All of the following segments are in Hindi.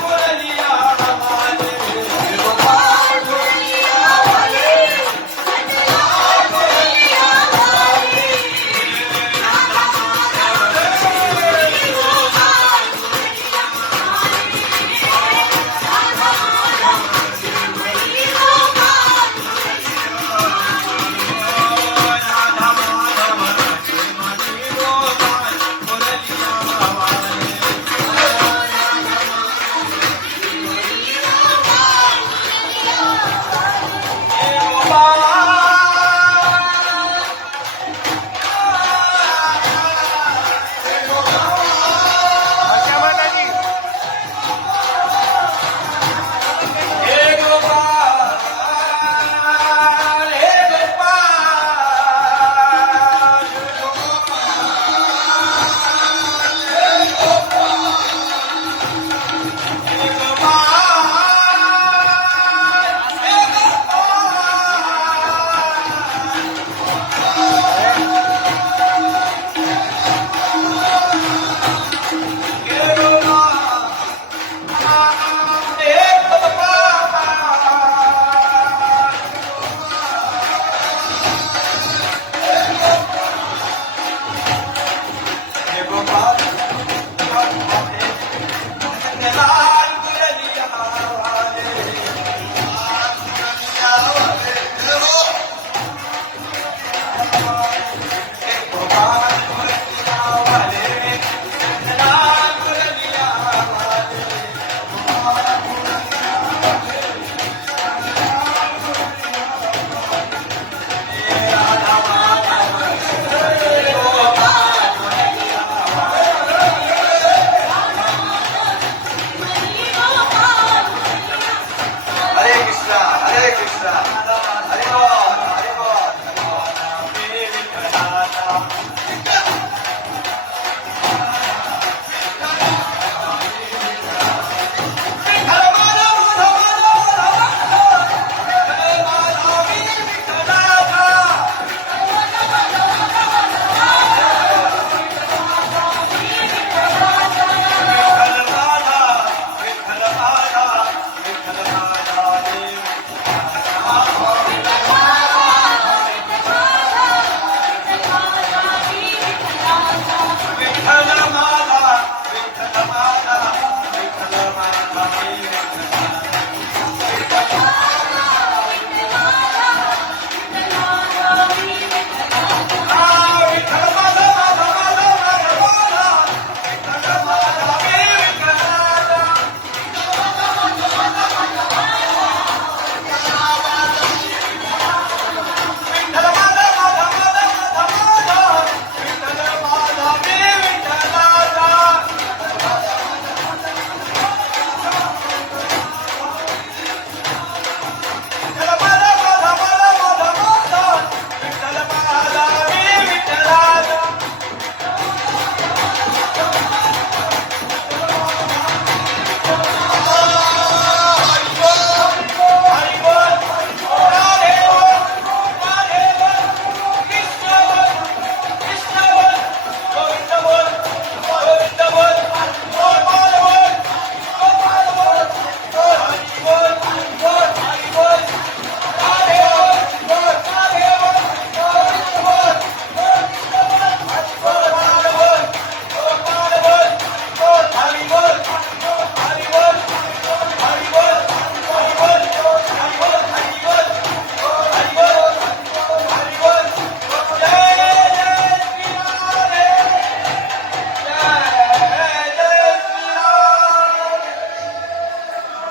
मुरलिया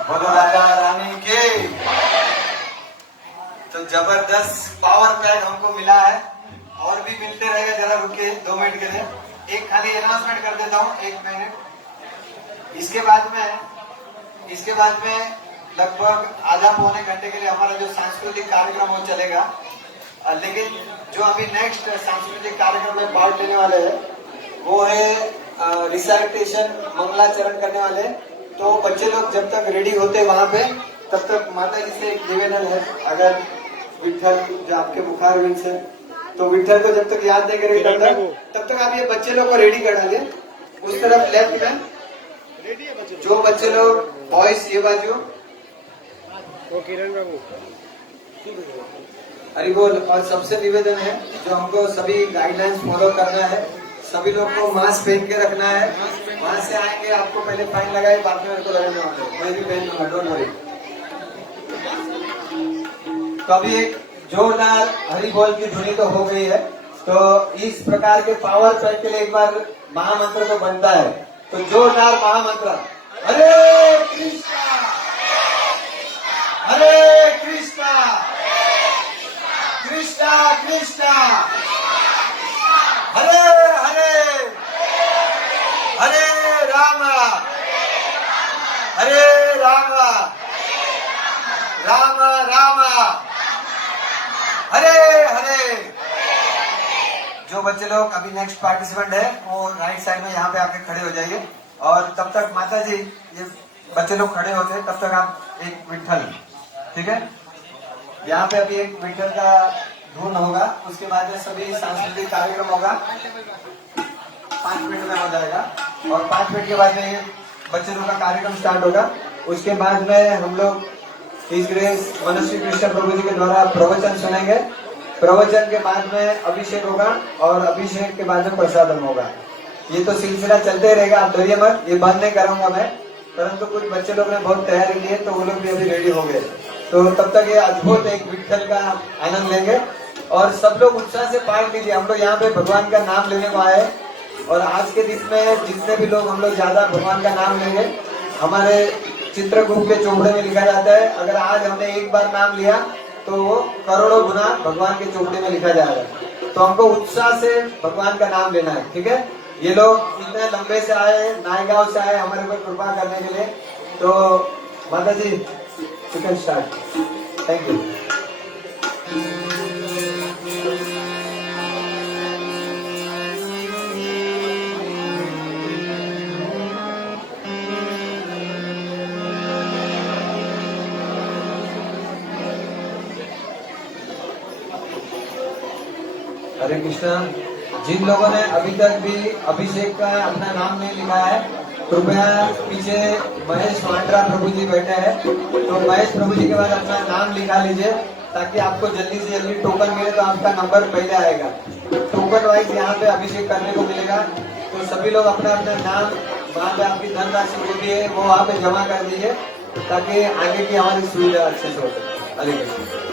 बोलो राजा रानी के। तो जबरदस्त पावर पैक हमको मिला है और भी मिलते रहेगा। जरा रुकिए 2 मिनट के लिए, एक खाली अनाउंसमेंट कर देता हूँ, 1 मिनट। इसके बाद में लगभग आधा पौने घंटे के लिए हमारा जो सांस्कृतिक कार्यक्रम वो चलेगा। लेकिन जो अभी नेक्स्ट सांस्कृतिक कार्यक्रम में पार्ट लेने वाले हैं वो है रिसाइटेशन, मंगलाचरण करने वाले। तो बच्चे लोग जब तक रेडी होते वहां पे, तब तक माता जी से एक निवेदन है, अगर विठल जो आपके मुखार विंश है तो विठल को जब तक याद नहीं करेंगे तब तक आप ये बच्चे लोग को रेडी करा ले। उस तरफ लेफ्ट में जो बच्चे लोग बॉयज ये बाजू, किरण बाबू हरि बोल। और सबसे निवेदन है जो हमको सभी गाइडलाइंस फॉलो करना है, सभी लोग को मास्क पहन के रखना है। वहां से आएंगे आपको पहले फाइन लगाए, बाद में मेरे को लगाने वाले, मैं भी पहन लूंगा, डोंट वरी। तो अभी एक जोरदार हरि बोल की धुनी तो हो गई है। तो इस प्रकार के पावर पैक के लिए एक बार महामंत्र तो बनता है। तो जोरदार महामंत्र, हरे कृष्णा हरे कृष्णा कृष्णा कृष्णा हरे हरे हरे राम राम राम हरे हरे। जो बच्चे लोग अभी नेक्स्ट पार्टिसिपेंट है वो राइट साइड में यहाँ पे आके खड़े हो जाइए। और तब तक माता जी ये बच्चे लोग खड़े होते हैं, तब तक आप एक विठल, ठीक है, यहाँ पे अभी एक विठल का धुन होगा। उसके बाद में सभी सांस्कृतिक कार्यक्रम होगा, 5 मिनट में हो जाएगा। और 5 मिनट के बाद में ये बच्चे लोग का कार्यक्रम स्टार्ट होगा। उसके बाद में हम लोग इस ग्रेस मनुष्य कृष्ण प्रभु जी के द्वारा प्रवचन सुनेंगे। प्रवचन के बाद में अभिषेक होगा और अभिषेक के बाद में प्रसादम होगा। ये तो सिलसिला चलते रहेगा, आप डरिए मत, ये बंद नहीं करूंगा मैं। परंतु कुछ बच्चे लोग ने बहुत तैयारी की है तो वो लोग भी अभी रेडी हो गए। तो तब तक ये अद्भुत एक विठल का आनंद लेंगे और सब लोग उत्साह से पाठ लीजिए। हम लोग यहाँ पे भगवान का नाम लेने को आए और आज के दिन में जितने भी लोग हम लोग ज्यादा भगवान का नाम लेंगे, हमारे चित्रकूट के चोपड़े में लिखा जाता है, अगर आज हमने एक बार नाम लिया तो वो करोड़ों गुना भगवान के चोपड़े में लिखा जाएगा। तो हमको उत्साह से भगवान का नाम लेना है, ठीक है। ये लोग इतने लंबे से आए, नायगांव से आए हमारे ऊपर कृपा करने के लिए। तो माता जी you can start, thank you. Hare Krishna. जिन लोगों ने अभी तक भी अभिषेक का अपना नाम नहीं लिखा है, कृपया पीछे महेश मांड्रा प्रभु जी बैठे हैं, तो महेश प्रभु जी के बाद अपना नाम लिखा लीजिए ताकि आपको जल्दी से जल्दी टोकन मिले तो आपका नंबर पहले आएगा। टोकन वाइज यहाँ पे अभिषेक करने को मिलेगा। तो सभी लोग अपना अपना नाम, वहाँ पे आपकी धनराशि जो भी है वो वहाँ पे जमा कर दीजिए ताकि आगे की हमारी सुविधा अच्छे से हो सके। हरे कृष्ण।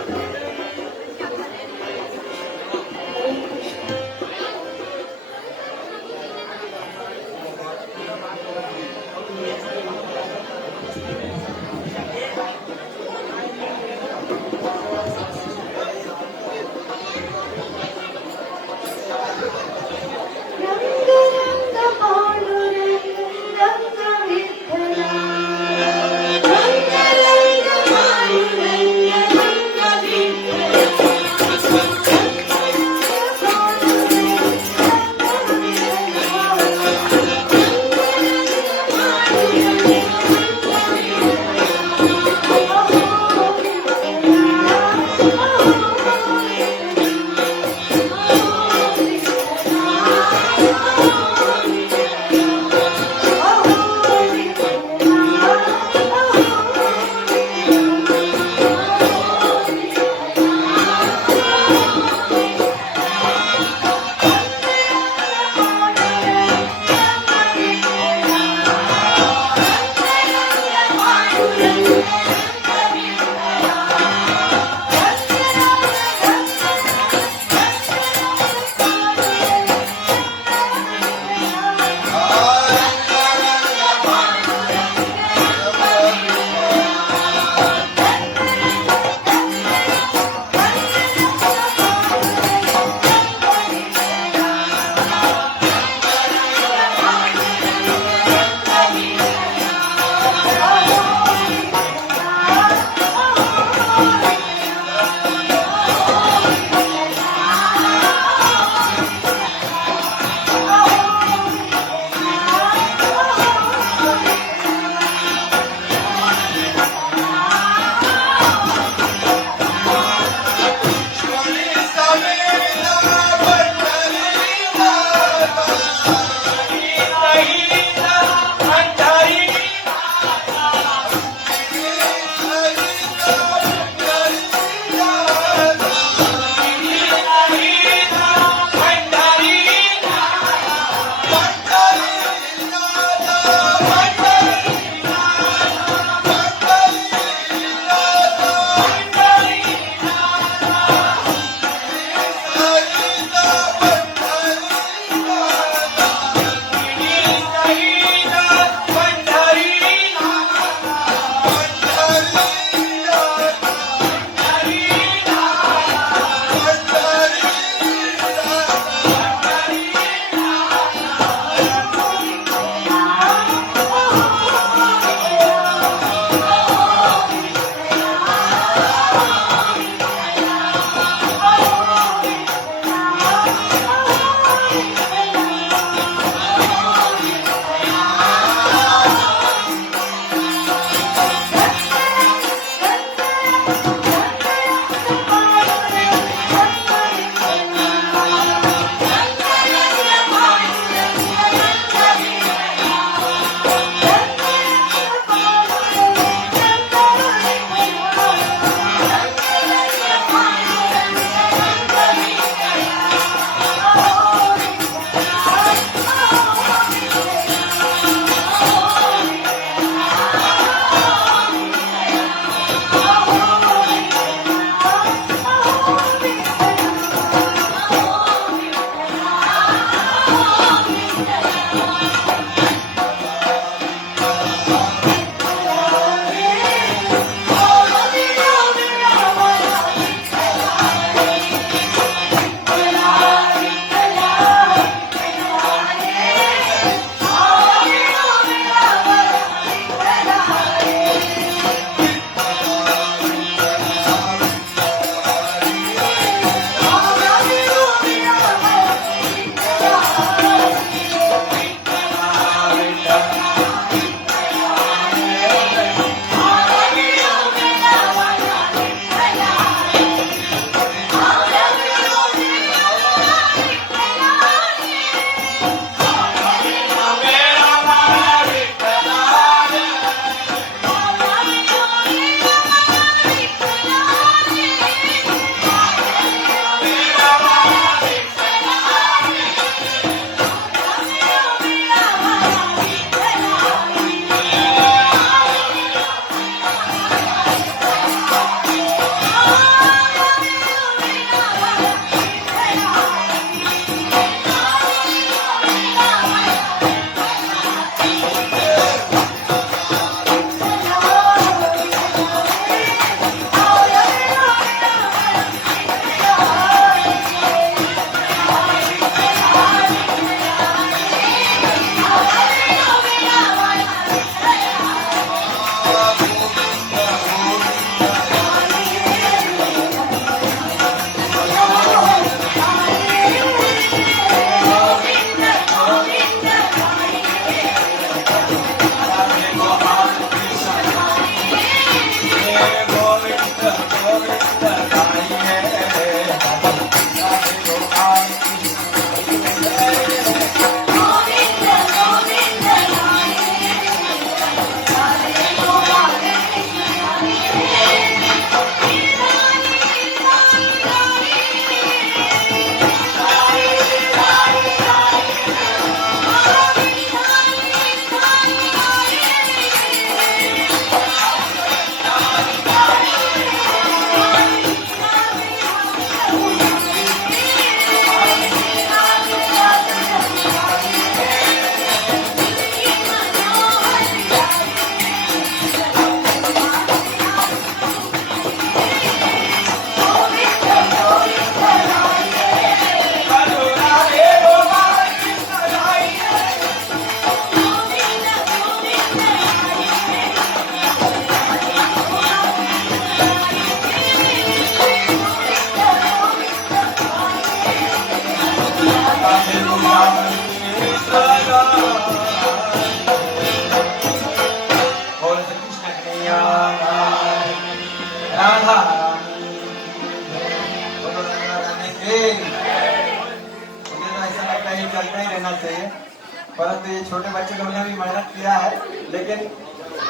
परंतु ये छोटे बच्चे लोगों ने भी मेहनत किया है। लेकिन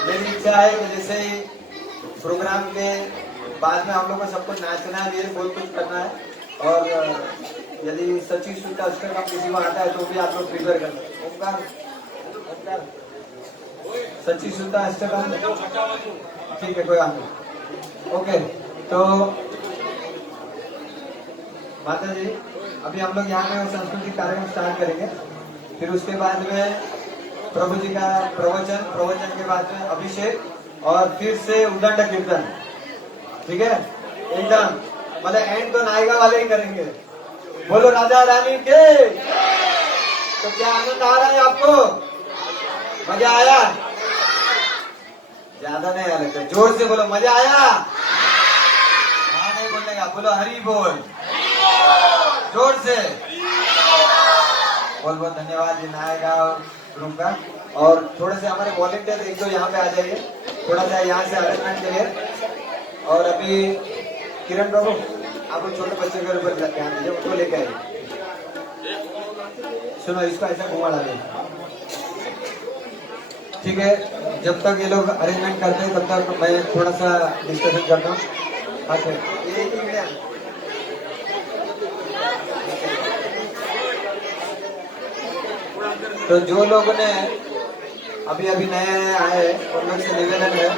मेरी इच्छा है कि जैसे ही प्रोग्राम के बाद में हम लोग को सबको नाचना है, ये बहुत कुछ करना है। और यदि सची शुद्ध अष्टकम किसी को आता है तो भी आप लोग प्रिपेयर करना। ओंकार ओंकार सची शुद्ध अष्टकम ठीक है, कोई बात नहीं। ओके, तो माता जी अभी हम लोग यहाँ पे सांस्कृतिक कार्यक्रम स्टार्ट करेंगे। फिर उसके बाद में प्रभु जी का प्रवचन के बाद में अभिषेक और फिर से उद्दंड कीर्तन। ठीक है, एकदम मतलब एंड तो नायिका वाले ही करेंगे। बोलो राजा रानी के। तो क्या आनंद आ रहा है आपको? मजा आया? ज्यादा नहीं आया लगता, जोर से बोलो मजा आया। हाँ नहीं बोलने का, बोलो हरी बोल जोर से। बहुत बहुत धन्यवाद जी नायका ग्रुप का। और थोड़े से हमारे वॉलेंटियर एक दो यहाँ पे आ जाइए, थोड़ा सा यहाँ से अरेंजमेंट करिए। और अभी किरण बाबू आप छोटे बच्चे के ऊपर ध्यान दीजिए, उसको लेके आइए। सुनो इसको ऐसा घुमा डालिए। ठीक है, जब तक ये लोग अरेंजमेंट करते हैं तब तक मैं थोड़ा सा डिस्कशन करता हूँ। अच्छा ये तो जो लोगों ने अभी अभी नए आए उन लोग से निवेदन है,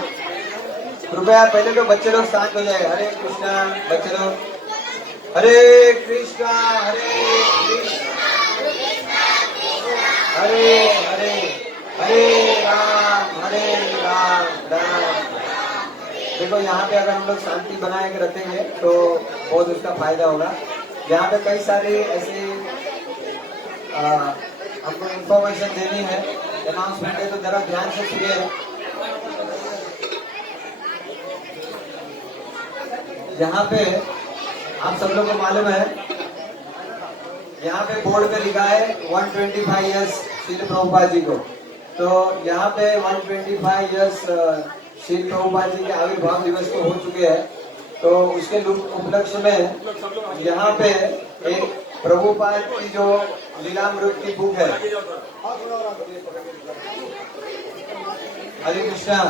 कृपया पहले तो बच्चे लोग शांत हो जाए। हरे कृष्णा बच्चे लोग, हरे कृष्णा हरे हरे हरे राम राम राम। देखो यहाँ पे अगर हम लोग शांति बनाए के रखेंगे तो बहुत उसका फायदा होगा। यहाँ पे कई सारी ऐसी हमको इंफॉर्मेशन देनी है, अनाउंसमेंट है, तो जरा ध्यान से सुनिए। यहाँ पे आप सब लोग को मालूम है, यहाँ पे बोर्ड पे लिखा है 125 इयर्स श्रील प्रभुपाद जी को। तो यहाँ पे 125 इयर्स श्रील प्रभुपाद जी के आविर्भाव दिवस को हो चुके हैं। तो उसके उपलक्ष्य में यहाँ पे एक प्रभुपाद की जो लीलामृत की बुक है, हरे कृष्णा,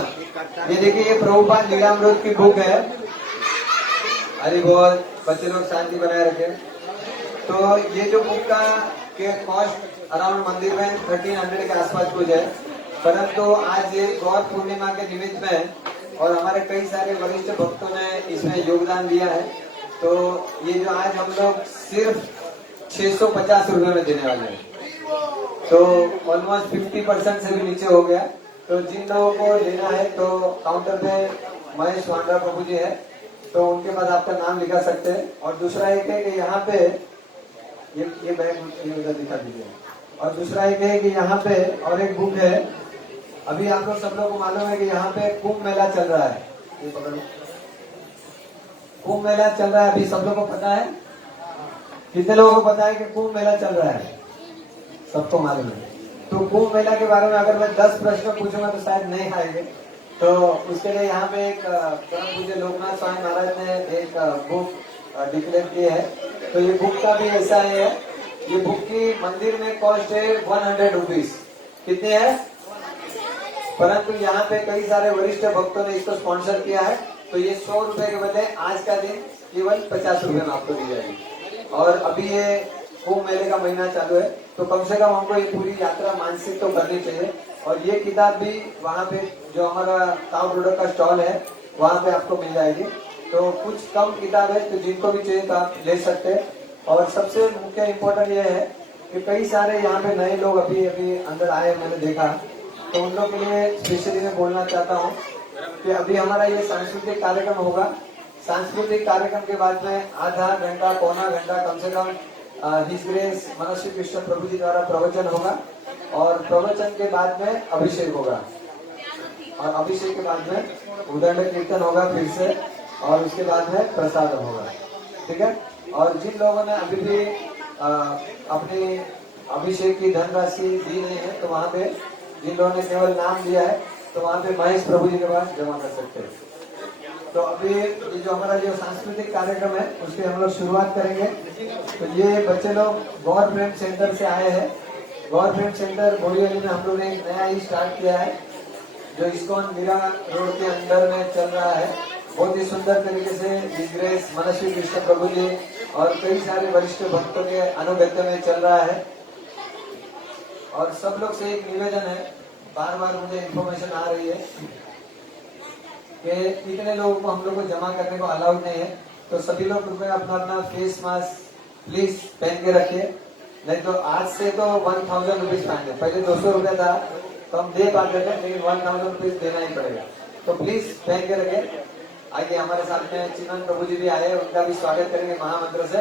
ये देखिए ये प्रभुपाद लीलामृत की बुक है। हरि बोल, बच्चे लोग शांति बनाए रखे। तो ये जो बुक का के कॉस्ट अराउंड मंदिर में 1300 के आसपास कुछ है। परंतु आज ये गौर पूर्णिमा के निमित्त में और हमारे कई सारे वरिष्ठ भक्तों ने इसमें योगदान दिया है। तो ये जो आज हम लोग सिर्फ 650 रुपए में देने वाले हैं, तो ऑलमोस्ट 50% से भी नीचे हो गया। तो जिन लोगों को लेना है तो काउंटर पे महेश वांड्रा प्रभु जी है, तो उनके बाद आपका नाम लिखा सकते हैं। और दूसरा एक है कि यहाँ पे ये बैग उधर दिखा दीजिए। और दूसरा एक है कि यहाँ पे और एक बुक है। अभी आप लोग सब लोग को मालूम है कि यहाँ पे कुंभ मेला चल रहा है। ये पकड़ो, कुंभ मेला चल रहा है, अभी सब लोग को पता है। कितने लोगों को पता है कि कुंभ मेला चल रहा है? सबको मालूम है। तो कुंभ मेला के बारे में अगर मैं 10 प्रश्न पूछूंगा तो शायद नहीं आएंगे। तो उसके लिए यहाँ पे एक परम पूज्य लोकनाथ स्वामी महाराज ने एक बुक डिक्लेयर की है। तो ये बुक का भी ऐसा है, ये बुक की मंदिर में कॉस्ट है 100 रुपीज। कितने है? परंतु यहाँ पे कई सारे वरिष्ठ भक्तों ने इसको स्पॉन्सर किया है, तो ये 100 रुपए के बदले आज का दिन केवल 50 रुपए में आपको दी जाएगी। और अभी ये कुंभ मेले का महीना चालू है, तो कम से कम हमको ये पूरी यात्रा मानसिक तो करनी चाहिए। और ये किताब भी वहाँ पे जो हमारा ताऊ प्रोडक्ट का स्टॉल है वहाँ पे आपको मिल जाएगी। तो कुछ कम किताब है, तो जिनको भी चाहिए तो आप ले सकते हैं। और सबसे मुख्य इम्पोर्टेंट ये है कि कई सारे यहाँ पे नए लोग अभी अभी अंदर आए, मैंने देखा, तो उन लोग के लिए स्पेशली मैं बोलना चाहता हूँ कि अभी हमारा ये सांस्कृतिक कार्यक्रम होगा। सांस्कृतिक कार्यक्रम के बाद में आधा घंटा पौना घंटा कम से कम हिज ग्रेस मनस्वी कृष्ण प्रभु जी द्वारा प्रवचन होगा। और प्रवचन के बाद में अभिषेक होगा, और अभिषेक के बाद में उदंड कीर्तन होगा फिर से, और उसके बाद में प्रसाद होगा। ठीक है। और जिन लोगों ने अभी भी अपनी अभिषेक की धनराशि दी नहीं है, तो वहाँ पे जिन लोगों ने केवल नाम दिया है, तो वहाँ पे महेश प्रभु जी के पास जमा कर सकते हैं। तो अभी ये जो हमारा जो सांस्कृतिक कार्यक्रम है उसकी हम लोग शुरुआत करेंगे। तो ये बच्चे लोग गौर प्रेम सेंटर से आए हैं, गवर्नमेंट सेंटर बोरीवली में हम लोग ने एक नया ही स्टार्ट किया है, जो इस्कॉन मीरा रोड के अंदर में चल रहा है। बहुत ही सुंदर तरीके से दिग्रेस मनस्वी कृष्ण प्रभु जी और कई सारे वरिष्ठ भक्तों के अनुगत्य में चल रहा है। और सब लोग से एक निवेदन है, बार बार मुझे इन्फॉर्मेशन आ रही है कि इतने लोगों को हम लोग को जमा करने को अलाउड नहीं है, तो सभी लोग कृपया अपना अपना फेस मास्क प्लीज पहन के रखिए। नहीं तो आज से तो 1000 रुपीज फाइन है, पहले 200 रुपया था तो हम दे पाते थे, लेकिन 1000 रुपीज देना ही पड़ेगा। तो प्लीज पहन के रखें। आइए हमारे साथ में चिन्मय प्रभु जी भी आए, उनका भी स्वागत करेंगे महामंत्र से।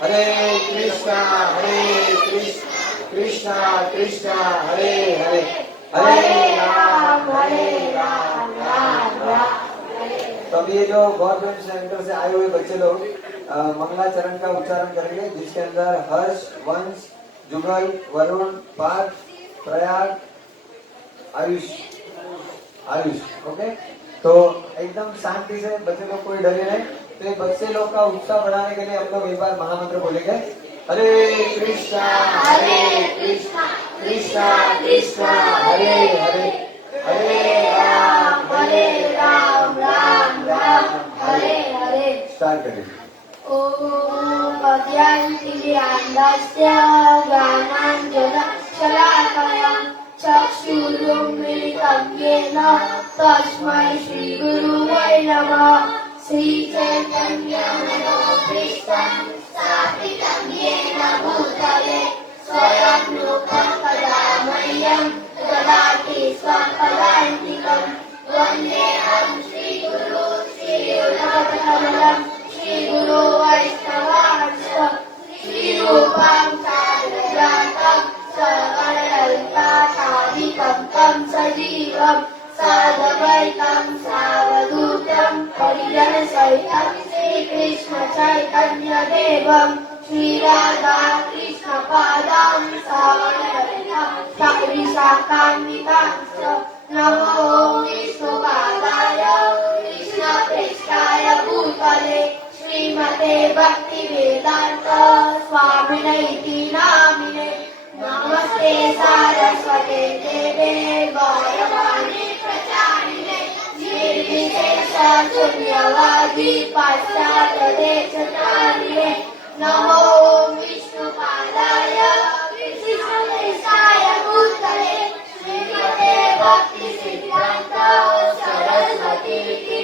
हरे कृष्णा कृष्ण कृष्णा कृष्णा हरे हरे, हरे राम राम राम। तो अब ये जो गवर्नमेंट सेंटर से आए हुए बच्चे लोग मंगलाचरण का उच्चारण करेंगे, जिसके अंदर हर्ष, वंश, जुगल, वरुण, पार्थ, प्रयाग, आयुष आयुष। ओके, तो एकदम शांति से बच्चे लोग कोई डरे नहीं। तो ये बच्चे लोग का उत्साह बढ़ाने के लिए हम लोग एक बार महामंत्र बोलेंगे। हरे कृष्णा कृष्णा कृष्णा हरे हरे, हरे राम राम राम हरे हरे। स्टार्ट करें। ॐ अज्ञानतिमिरान्धस्य ज्ञानाञ्जनशलाकया चक्षुरुन्मीलितं येन तस्मै श्रीगुरुवे नमः। श्रीचैतन्यमनोभीष्टं स्थापितं येन भूतले स्वयं रूपं कदा मह्यं ददाति स्वपदान्तिकं। वन्देऽहं श्रीगुरो श्रीयुतपदकमलं श्रीगुरो वैष्णवांश्च श्रीरूपं साग्रजातं सकलललिता साधिकं तं सजीवं साद्वैतं सावधूतं परिजनसहितं श्रीकृष्ण चैतन्यदेवं श्रीराधा कृष्णपादां सवनललितं विशाखान्वितांश्च। नमो विष्णुपादाय कृष्णप्रेष्ठाय भूतले श्रीमते भक्तिवेदान्त स्वामिनेति नामिने। नमस्ते सारस्वते देवे गौरवाणी प्रचारिणे निर्विशेष शून्यवादी पाश्चात्यदेशतारिणे। नमो विष्णुपादाय कृष्णप्रेष्ठाय भूतले श्रीमते भक्तिसिद्धान्त सरस्वती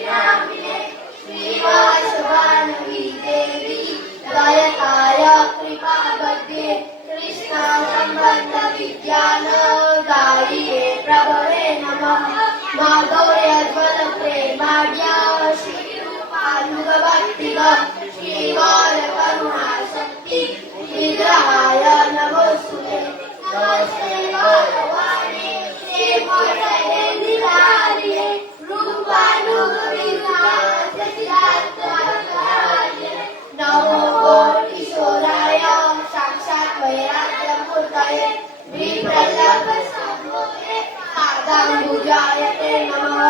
नामिने। श्रीवासवानवी देवी दयकाय कृपाबद्धे कृष्ण संबंध विज्ञान दायिने प्रभवे नमः। माधुर्यज्वल प्रेमाढ्य श्रीरूपानुगभक्तिग श्रीगौर करुणाशक्ति विग्रहाय नमोस्तुते। नमस्ते गौरवाणी श्रीमूर्तये रूपानुगविग्रहाय। नमो गौरीशोराय साक्षात् वैराग्यमूर्तये विप्रलभसम्भवे पादाम्बुजायते नमः।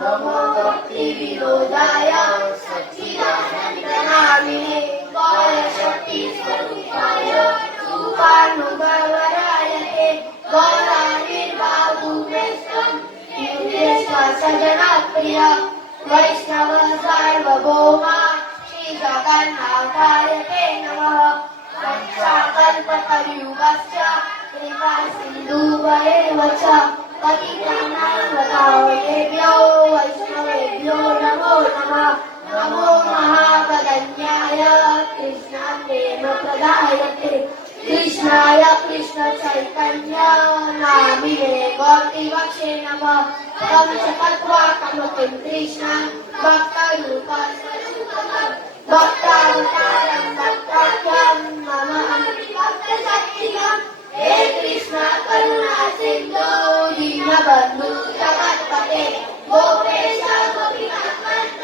नमो भक्तिविनोदाय सच्चिदानन्दनामिने गौरशक्तिस्वरूपाय रूपानुगवरायते गौराविर्भावुमेष्टं सजनप्रिय वैष्णव सार्वभौमा श्रीजगन्नाथाय ते नमः। वंशाकल्पतरुश्च कृपा सिन्धुवैव च पतितानां पावनेभ्यो वैष्णवेभ्यो नमो नमः। नमो महावदन्याय कृष्णाप्रेम प्रदायते कृष्णाय कृष्ण चैतन्य नामिने गौरीवक्षे नमः। पंचतत्त्वात्मकं कृष्णं भक्तरूपस्वरूपं भक्तावतारं भक्ताख्यं नमामि भक्तशक्तिं। हे कृष्ण करुणा सिन्धो दीनबन्धु जगत्पते गोपेश गोपीनाथ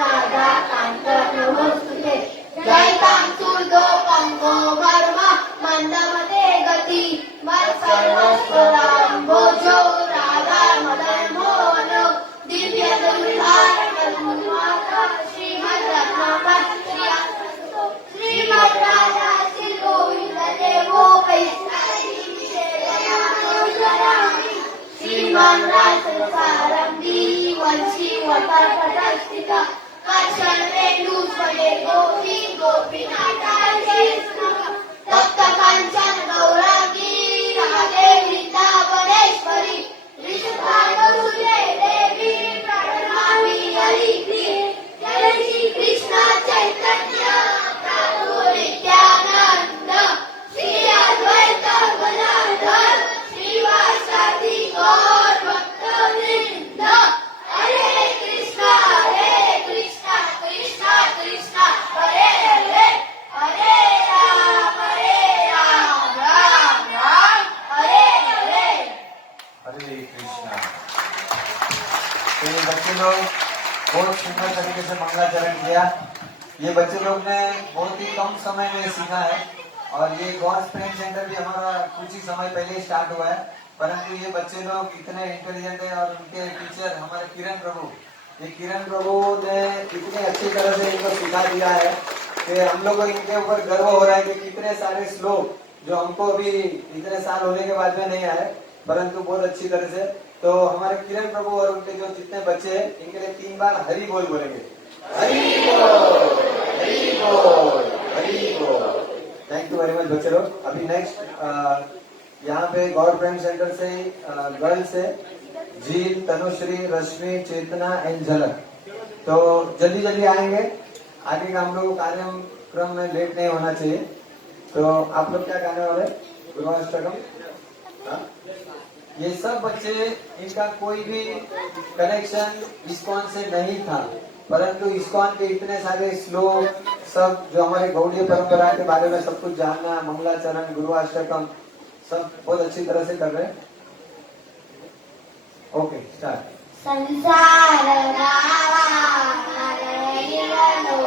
राधाकान्त नमोस्तुते। जयतां सुरदो पंगो वर्म मन्दमते गति मत्सर्वस्वदाम्भोजो राधा मदन मोहन दिव्य दुर्धारण स्थिता कर्षण रेणू स्वये गोपी गोपीनाथाची स्मृती तप्त कांचन गौरांगी राधे वृंदावनेश्वरी विश्वानुसुते देवी प्रणमामि हरिप्रिये जय श्री कृष्ण चैतन्य प्रभु नित्यानंद श्री अद्वैत गदाधर श्रीवासादि गौर भक्तवृंद हरे कृष्णा कृष्णा कृष्णा हरे हरे हरे राम राम राम हरे हरे हरे कृष्णा। तो ये बच्चे लोग बहुत सुंदर तरीके से मंगलाचरण किया। ये बच्चे लोग ने बहुत ही कम समय में सीखा है और ये गॉड्स प्रेम सेंटर भी हमारा कुछ ही समय पहले ही स्टार्ट हुआ है, परंतु ये बच्चे लोग इतने इंटेलिजेंट है और उनके टीचर हमारे किरण प्रभु, ये किरण प्रभु ने इतने अच्छी तरह से इनको सिखा दिया है कि हम लोग को इनके ऊपर गर्व हो रहा है कि कितने सारे श्लोक जो हमको अभी इतने साल होने के बाद में नहीं आए, परंतु बहुत अच्छी तरह से। तो हमारे किरण प्रभु और उनके जो जितने बच्चे हैं इनके लिए 3 बार हरि बोल बोलेंगे। हरि बोल, हरि बोल, हरि बोल। थैंक यू वेरी मच बच्चे लोग। अभी नेक्स्ट यहाँ पे गॉड प्रेम सेंटर से गर्ल्स है, जील, तनुश्री, रश्मि, चेतना एंड झलक। तो जल्दी जल्दी आएंगे, आगे का हम लोग कार्यक्रम में लेट नहीं होना चाहिए। तो आप लोग क्या गाने वाले? गुरुवाष्टकम। हाँ? ये सब बच्चे, इनका कोई भी कनेक्शन इस्कॉन से नहीं था, परंतु इस्कॉन के इतने सारे श्लोक सब जो हमारे गौड़ीय परंपरा के बारे में सब कुछ जानना, मंगलाचरण, गुरुवाष्टकम सब बहुत अच्छी तरह से कर रहे हैं। Okay start. संसार रावा नरैरनोरा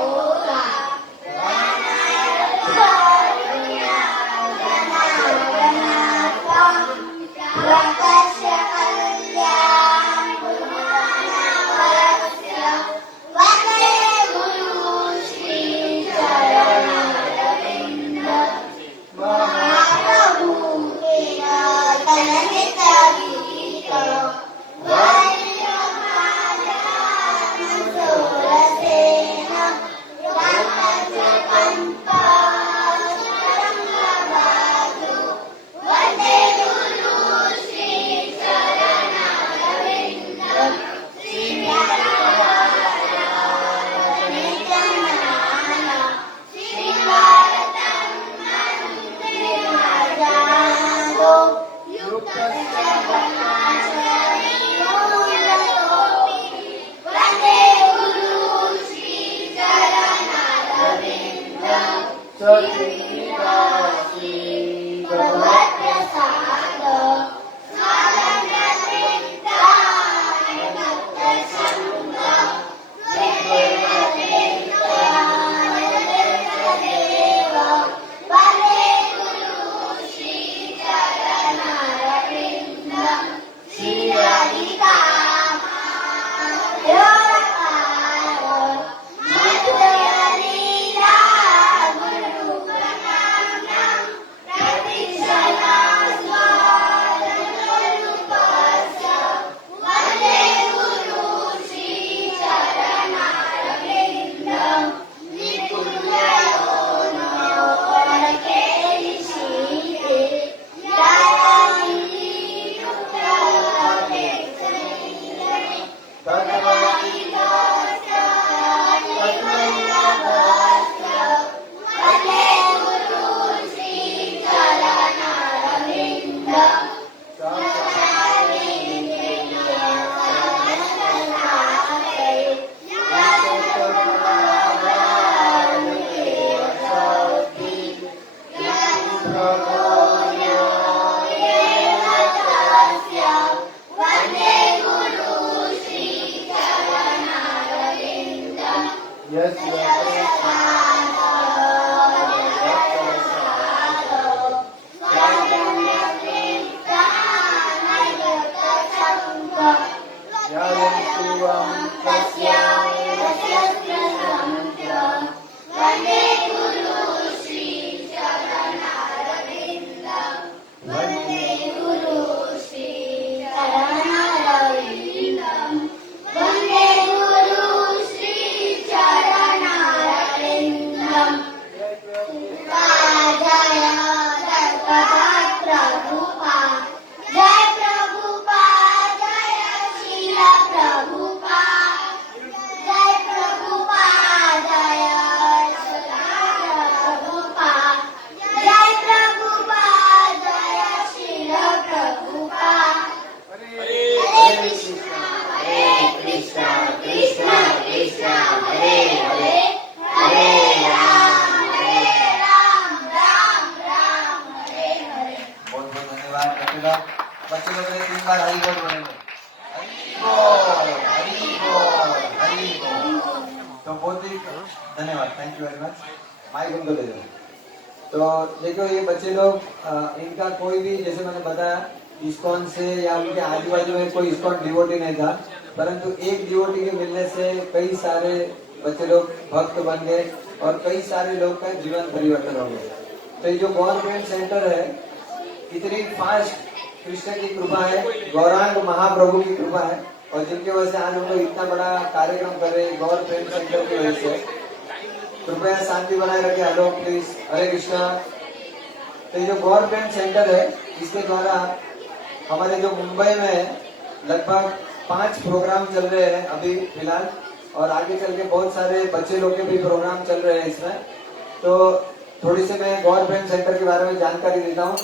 प्रकर्ष्य कल्याण गुरुमानवस्य वन्दे गुरु श्री चरणारविन्द महाप्रभु तनहित गीत धन्यवाद, thank you very much. Mic उनको दे दो। तो देखो ये बच्चे लोग इनका कोई भी, जैसे मैंने बताया, इस्कॉन से या उनके आजू बाजू में कोई इस्कॉन डिवोटी नहीं था, परंतु एक डिवोटी के मिलने से कई सारे बच्चे लोग भक्त बन गए और कई सारे लोग का जीवन परिवर्तन हो गया। तो ये जो गवर्नमेंट सेंटर है, इतनी फास्ट कृष्ण की कृपा है, गौरांग महाप्रभु की कृपा है, और जिनकी वजह से आज हम लोग इतना बड़ा कार्यक्रम कर रहे हैं गवर्नमेंट सेंटर की वजह से। कृपया शांति बनाए रखे। हेलो प्लीज, हरे कृष्णा। तो ये जो गवर्नमेंट सेंटर है, इसके द्वारा हमारे जो मुंबई में लगभग 5 प्रोग्राम चल रहे हैं अभी फिलहाल, और आगे चल के बहुत सारे बच्चे लोग के भी प्रोग्राम चल रहे हैं इसमें। तो थोड़ी सी मैं गवर्नमेंट सेंटर के बारे में जानकारी देता हूँ,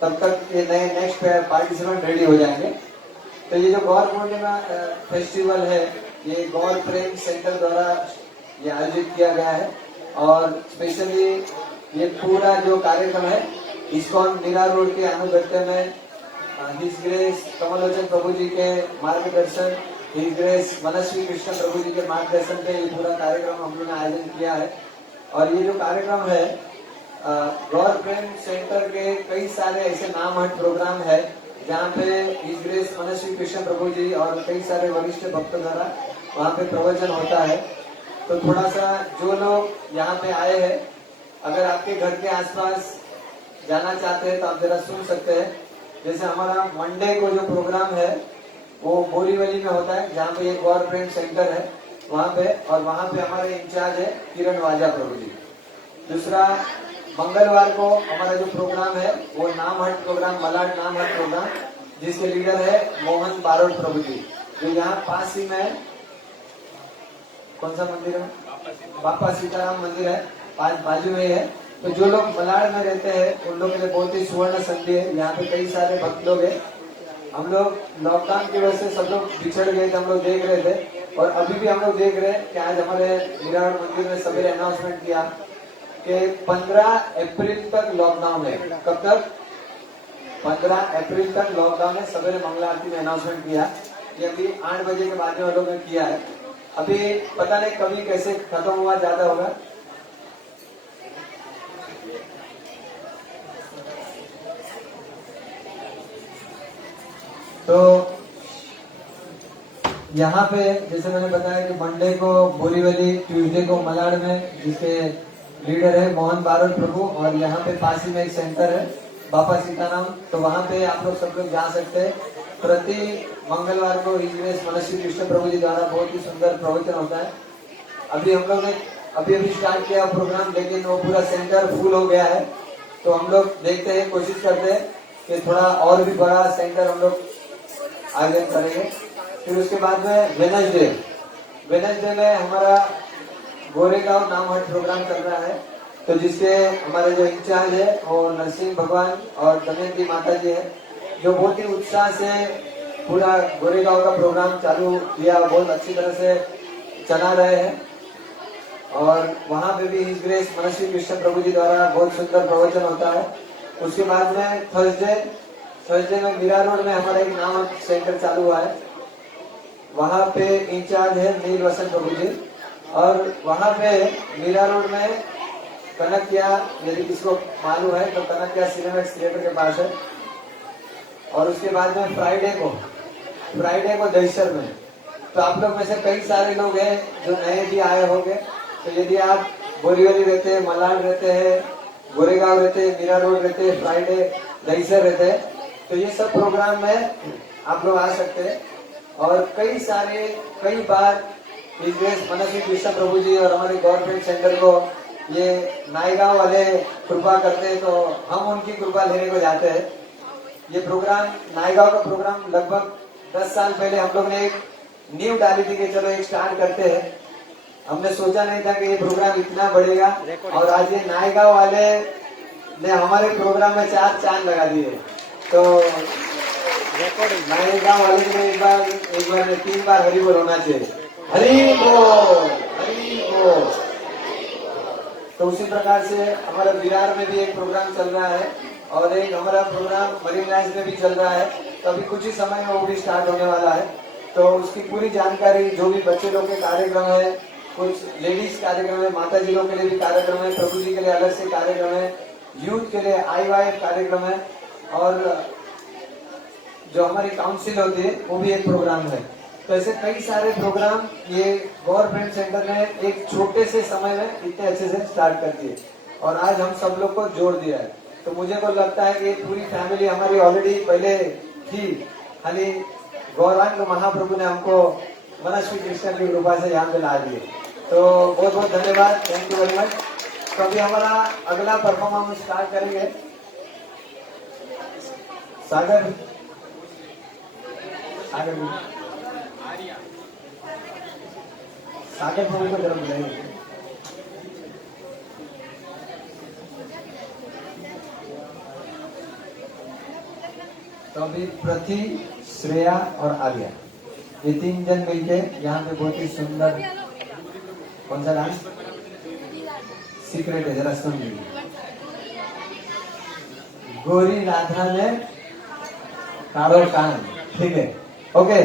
तब तक ये नए नेक्स्ट पार्टिसिपेंट रेडी हो जाएंगे। तो ये जो गौर पूर्णिमा फेस्टिवल है, ये गौर प्रेम सेंटर द्वारा ये आयोजित किया गया है, और स्पेशली ये पूरा जो कार्यक्रम है इस्कॉन मीरा रोड के अनुगत्य में हिज ग्रेस कमलोचन प्रभु जी के मार्गदर्शन, हिज ग्रेस मनस्वी कृष्ण प्रभु जी के मार्गदर्शन पे ये पूरा कार्यक्रम हम लोगों ने आयोजन किया है। और ये जो कार्यक्रम है गौर प्रेम सेंटर के कई सारे ऐसे नामहट प्रोग्राम है जहाँ पे हिज ग्रेस मनस्वी कृष्ण प्रभु जी और कई सारे वरिष्ठ भक्त द्वारा वहाँ पे प्रवचन होता है। तो थोड़ा सा जो लोग यहाँ पे आए हैं, अगर आपके घर के आसपास जाना चाहते हैं तो आप जरा सुन सकते हैं। जैसे हमारा मंडे को जो प्रोग्राम है वो बोरीवली में होता है, जहाँ पे एक गवर्नमेंट सेंटर है वहाँ पे, और वहाँ पे हमारे इंचार्ज है किरण वाजा प्रभु जी। दूसरा मंगलवार को हमारा जो प्रोग्राम है वो नामहट प्रोग्राम, मलाड नामहट प्रोग्राम, जिसके लीडर है मोहन बारोट प्रभु जी, जो यहाँ पास ही में कौन सा मंदिर है, बापा सीताराम मंदिर है, बाजू में ही है। तो जो लोग मलाड में रहते हैं उन लोगों के लिए बहुत ही सुवर्ण संधि है। यहाँ पे कई सारे भक्त लोग हैं। हम लोग लॉकडाउन की वजह से सब लोग बिछड़ गए थे, हम लोग देख रहे थे, और अभी भी हम लोग देख रहे हैं कि आज हमारे विराट मंदिर में सवेरे अनाउंसमेंट किया कि 15 अप्रैल तक लॉकडाउन है। कब तक? 15 अप्रैल तक लॉकडाउन है। सवेरे मंगला आरती में अनाउंसमेंट किया, ये अभी 8 बजे के बाद में हम लोग ने किया है। अभी पता नहीं कभी कैसे खत्म हुआ, ज्यादा होगा। तो यहाँ पे जैसे मैंने बताया कि मंडे को बोरीवली, ट्यूसडे को मलाड में, जिसके लीडर है मोहन बारोट प्रभु, और यहाँ पे पास ही में एक सेंटर है बापा सीताराम। तो वहाँ पे आप लोग सब लोग जा सकते हैं। प्रति मंगलवार को हिज मनस्वी कृष्ण प्रभु जी द्वारा बहुत ही सुंदर प्रवचन होता है। अभी हम लोग ने अभी स्टार्ट किया प्रोग्राम, लेकिन वो पूरा सेंटर फुल हो गया है। तो हम लोग देखते हैं, कोशिश करते हैं कि थोड़ा और भी बड़ा सेंटर हम लोग आयोजन करेंगे। फिर उसके बाद में वेडनेसडे में हमारा गोरेगांव नामहट प्रोग्राम चल रहा है। तो जिसके हमारे जो इंचार्ज है वो नरसिंह भगवान और दमयंती माता जी है, जो बहुत ही उत्साह से पूरा गोरेगांव का प्रोग्राम चालू किया, बहुत अच्छी तरह से चला रहे हैं। और वहाँ पे भी हिज ग्रेस मनस्वी कृष्ण प्रभु जी द्वारा बहुत सुंदर प्रवचन होता है। उसके बाद में थर्सडे में मीरा रोड में हमारा एक नाम सेंटर चालू हुआ है। वहाँ पे इंचार्ज है नील वसंत प्रभु जी, और वहाँ पे मीरा रोड में कनकिया, यदि किसको मालूम है तो कनकिया सिनेमैक्स थिएटर के पास है। और उसके बाद में फ्राइडे को दहीसर में। तो आप लोग में से कई सारे लोग हैं जो नए भी आए होंगे। तो यदि आप बोरीवली रहते हैं, मलाड रहते हैं, गोरेगांव रहते हैं, मीरा रोड रहते हैं, फ्राइडे दहीसर रहते हैं, तो ये सब प्रोग्राम में आप लोग आ सकते हैं। और कई बार मनस्वी कृष्ण प्रभु जी और हमारे गवर्नमेंट सेंटर को ये नायगांव वाले कृपा करते हैं, तो हम उनकी कृपा लेने को जाते हैं। ये प्रोग्राम, नायगांव का प्रोग्राम, लगभग 10 साल पहले हम लोग ने एक नींव डाली थी कि चलो एक स्टार्ट करते हैं। हमने सोचा नहीं था कि ये प्रोग्राम इतना बढ़ेगा, और आज ये नायगांव वाले ने हमारे प्रोग्राम में 4 चांद लगा दिए। तो नायगांव वाले के लिए एक बार 3 बार हरि बोल होना चाहिए। हरि बोल, हरि बोल। तो उसी प्रकार से हमारा विरार में भी एक प्रोग्राम चल रहा है, और एक हमारा प्रोग्राम मरीन लाइन्स में भी चल रहा है। तो अभी कुछ ही समय में वो भी स्टार्ट होने वाला है। तो उसकी पूरी जानकारी, जो भी बच्चे लोग के कार्यक्रम है, कुछ लेडीज कार्यक्रम है, माता जी लोग के लिए भी कार्यक्रम है, प्रभु जी के लिए अलग से कार्यक्रम है, यूथ के लिए IYF कार्यक्रम है, और जो हमारी काउंसिल होती है वो भी एक प्रोग्राम है। तो ऐसे कई सारे प्रोग्राम ये गवर्नमेंट सेंटर ने एक छोटे से समय में इतने अच्छे से स्टार्ट कर दिए और आज हम सब लोग को जोड़ दिया है। तो मुझे को लगता है कि पूरी फैमिली हमारी ऑलरेडी पहले थी, खाली गौरांग महाप्रभु ने हमको मनस्वी कृष्ण की कृपा से यहाँ पे ला दिए। तो बहुत बहुत धन्यवाद, थैंक यू वेरी मच। तो अभी हमारा अगला परफॉर्मेंस स्टार्ट करेंगे। सागर सागर सागर प्रभु को जन्म बुलाएंगे। तो अभी प्रति, श्रेया और आर्या ये 3 जन मिलके यहाँ पे बहुत ही सुंदर, कौन सा डांस सीक्रेट है जरा सुन लीजिए। गोरी राधा ने कारो कान, ठीक है, ओके।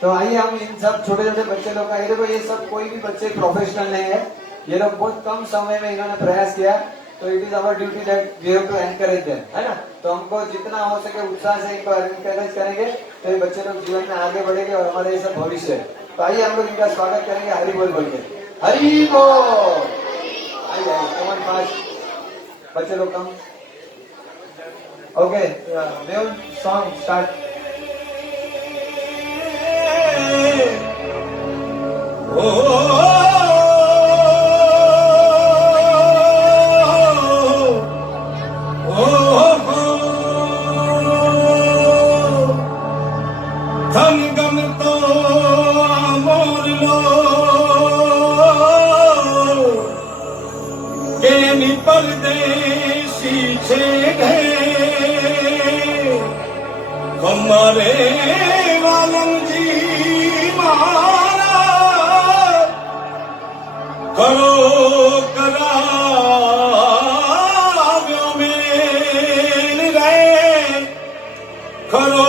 तो आइए हम इन सब छोटे छोटे बच्चे लोग का, ये देखो ये सब कोई भी बच्चे प्रोफेशनल नहीं है, ये लोग बहुत कम समय में इन्होंने प्रयास किया। तो it is our duty that we have to encourage them, है ना। तो हमको जितना हो सके उत्साह से इनको एनकरेज करेंगे तो ये बच्चे लोग जीवन में आगे बढ़ेंगे और हमारे ये सब भविष्य है। तो आइए हम लोग इनका स्वागत करेंगे हरि बोल बोल के। हरि बोल। आइए कमन फास्ट, बच्चे लोग come. Okay, male song start. परदेसी छे गए हमारे वालम जी मारा करो कराव्यो मेल गए करो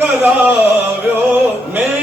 कराव्यो मेल।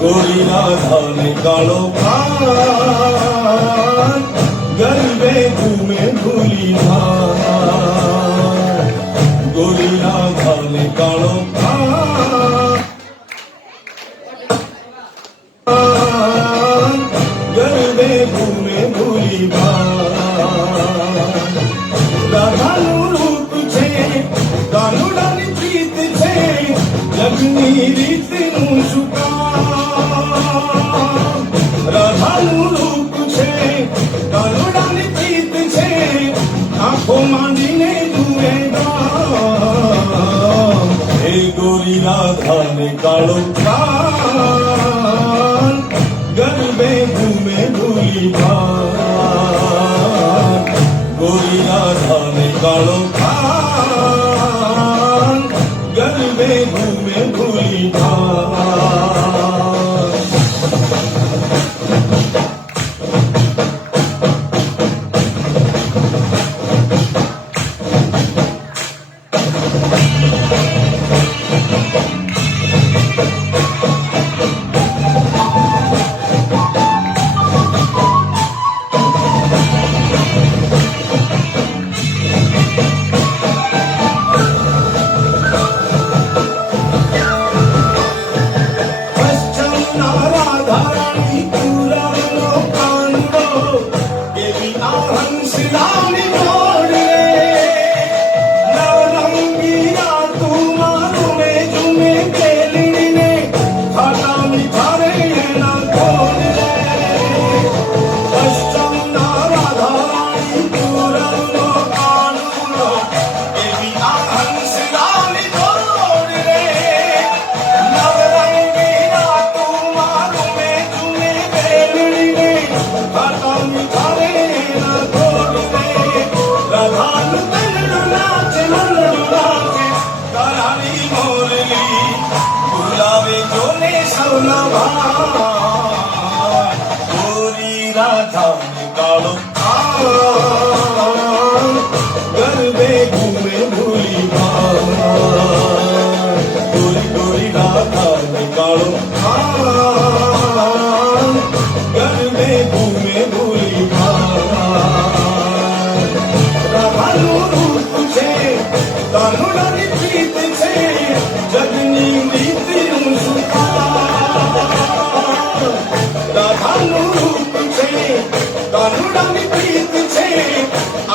गोरी राधा निकालो कान, गरबे घूमे भूली धान। गोरी राधा निकालो कान, गरबे घूमे भूली धान। राधा रूप छे कानुडानी प्रीत छे जगनी रीत नु शुका। राधाનું રૂપ છે કાનુડાની પ્રીત છે આંખો માંડીને દુએગા હે ગોરી રાધાને કાળો કાન ગરબે ઘૂમે ભૂલી ભાન। ગોરી રાધાને કાળો કાન ગરબે ઘૂમે ભૂલી ભાન। सौनवा गोरी राधा ने कालो गरबे घूमे भूली गोरी गोरी राधा ने कालो गरबे घूमे भूली राधानु रूप छे कानुडानी प्रीत छे जगनी रीति सुता राधानु रूप छे कानुडानी प्रीत छे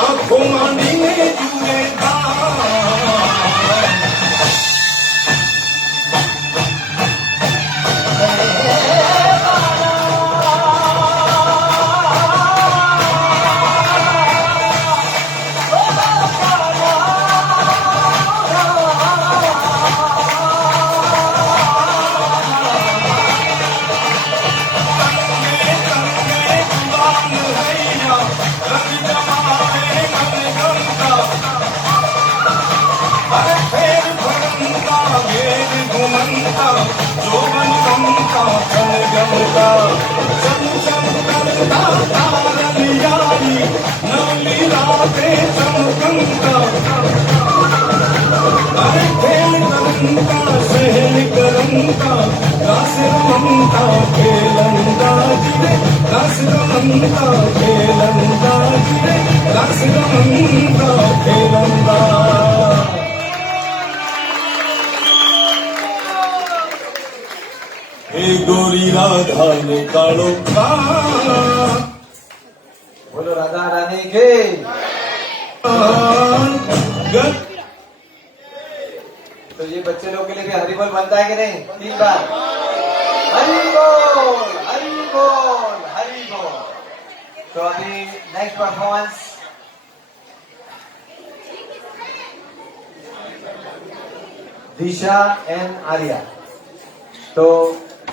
आंखों मांडीने जुए हे गोरी राधा ने कालो बोलो राधा रानी के। तो ये बच्चे लोग के लिए भी हरि बोल बनता है कि नहीं? 3 बार हरि बोल हरि बोल हरि बोल। तो अभी next performance Disha and Arya. तो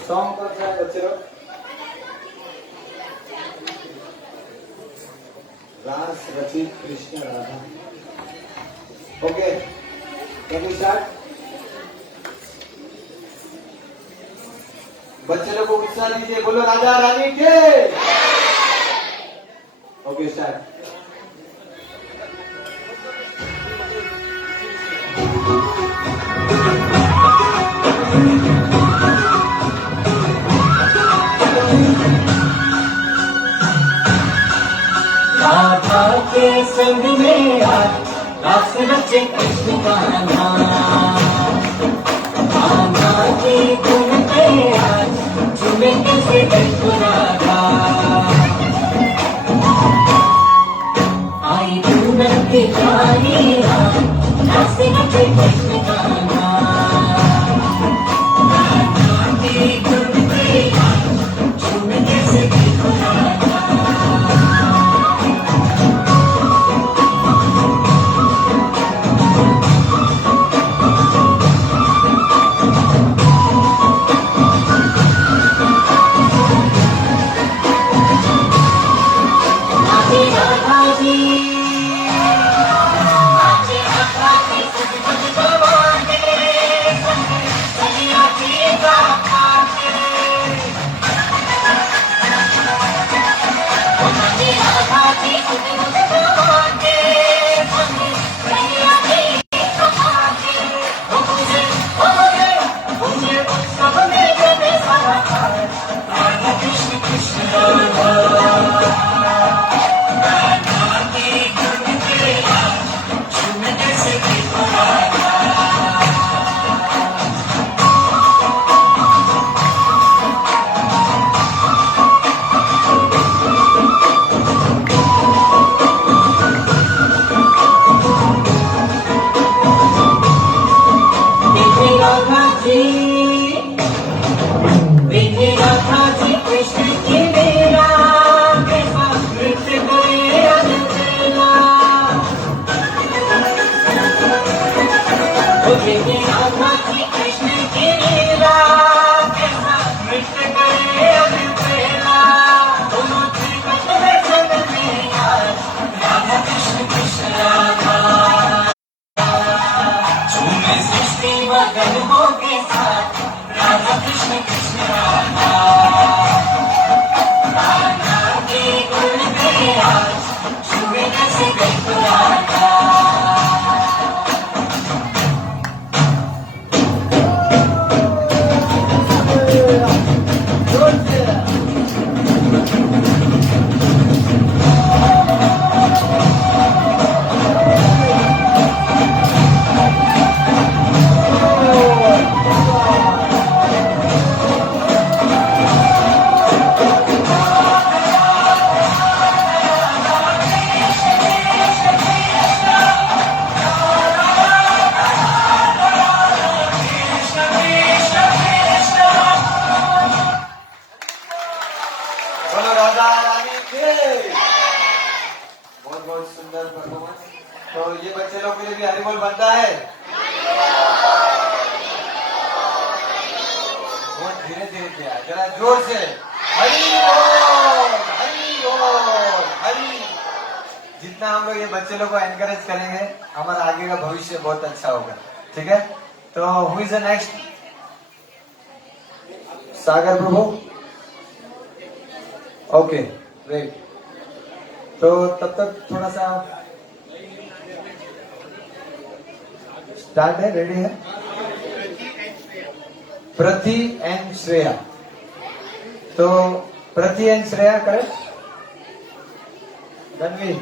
सॉन्ग कौन सा है बच्चे लोग? रास रचित Krishna Radha. Okay, can you start? बच्चे लोग को उत्साह दीजिए, बोलो राधा रानी के। Okay, start. राधा के संग में आज रास रचे कृष्ण का राधा की धुन पे आज झूमे कैसे कृष्ण राधा आई धूमन की जानी रास रचे कृष्ण का राधा की धुन पे आज झूमे कैसे कृष्ण राधा कृष्ण कृष्ण ये बच्चे लोग के लिए भी हरि बोल बनता है। बहुत धीरे धीरे किया, जरा जोर से हरि बोल, हरि बोल, हरि। जितना हम लोग ये बच्चे लोग को एनकरेज करेंगे, हमारा आगे का भविष्य बहुत अच्छा होगा। ठीक है, तो who is the next? Sagar Prabhu. Okay, wait. तो तब तक थोड़ा सा स्टार्ट है, रेडी है? प्रति एंड श्रेया। तो प्रति एंड श्रेया करेक्ट? धर्मी,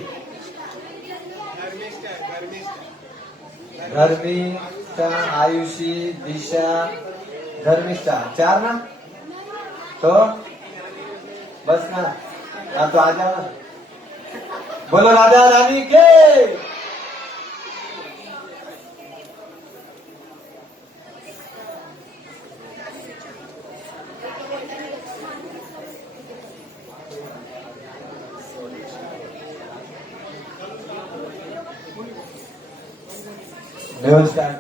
धर्मिष्ठा, आयुषी, दिशा, धर्मिष्ठा, 4 ना? तो बस ना, आप तो आ जाओ ना। बोलो राधा रानी के। नमस्कार।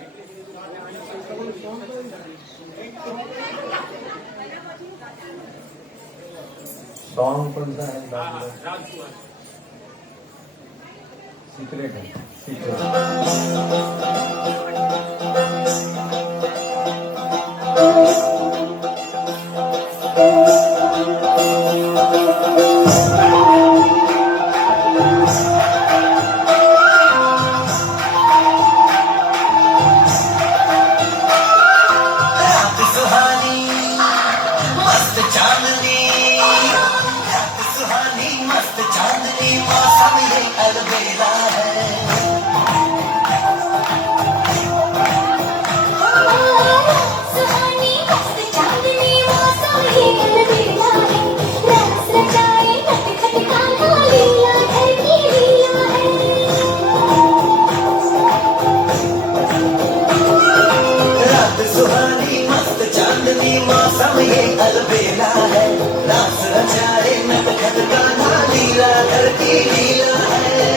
सॉन्ग कौन सा है? सीक्रेट है, सीक्रेट। रात सुहानी मस्त चांदनी, रात सुहानी मस्त चांदनी, मौसम ये अलबेला है। सुहानी मस्त चांदनी मौसम ही अलबेला है। रस रचाए नटखट कान्हा लीला घर की लीला है। रात सुहानी मस्त चांदनी, मौसम ये अलबेला है। रास रचाए नटखट कान्हा लीला घर की लीला है।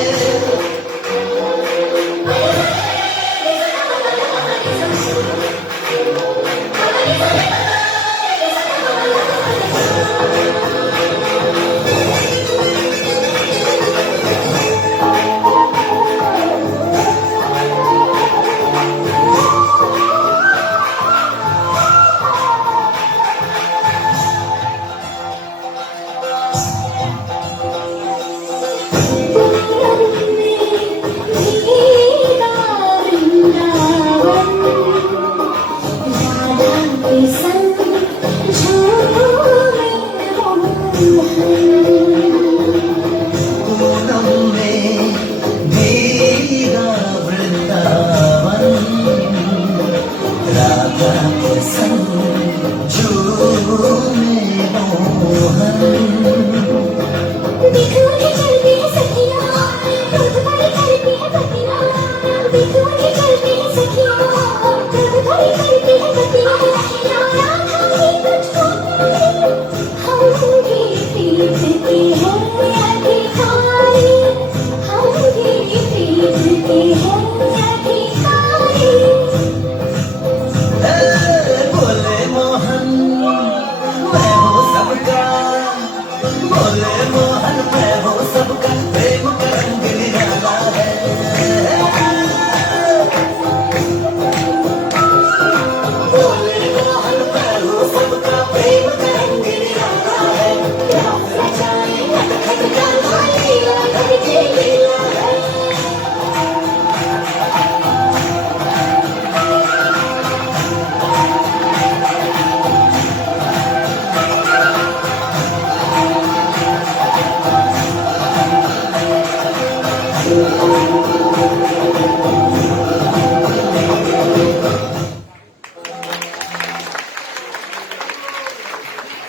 पूनम में भीगा वृंदावन, राधा के संग झूमे मोहन। देखो ये चलती है सखियाँ, दूध भरी करती है पतियाँ। देखो ये चलती है सखियाँ, दूध भरी करती है पतियाँ। राधा ही तुझको हम भी प्रीत के हैं अधिकारी, हम भी प्रीत के हैं अधिकारी। बोले मोहन मैं हूँ सबका, बोले मोहन मैं हूँ सबका, प्रेम का रंग निराला है। बोले मोहन मैं हूँ सबका, प्रेम का रंग निराला है। रास रचाए नटखट कान्हा लीला घर की लीला है।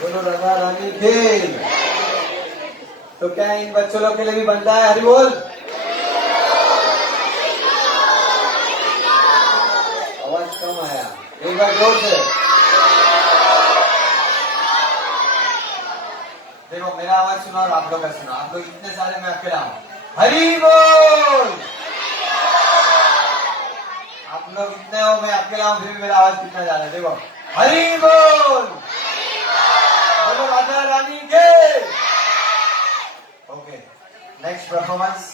बोलो राधा रानी के। तो क्या इन बच्चों लोग के लिए भी बनता है हरि बोल? आवाज कम आया, एक बार जोर से। देखो मेरा आवाज सुनो और आप लोग का सुनो। आप लोग इतने सारे, मैं अकेला हूँ। हरि बोल। हम लोग इतने हो, मैं अकेला हूँ, फिर भी मेरा आवाज कितना जा रहा है, देखो। हरि बोल, बोलो राधा रानी के। ओके, नेक्स्ट परफॉर्मेंस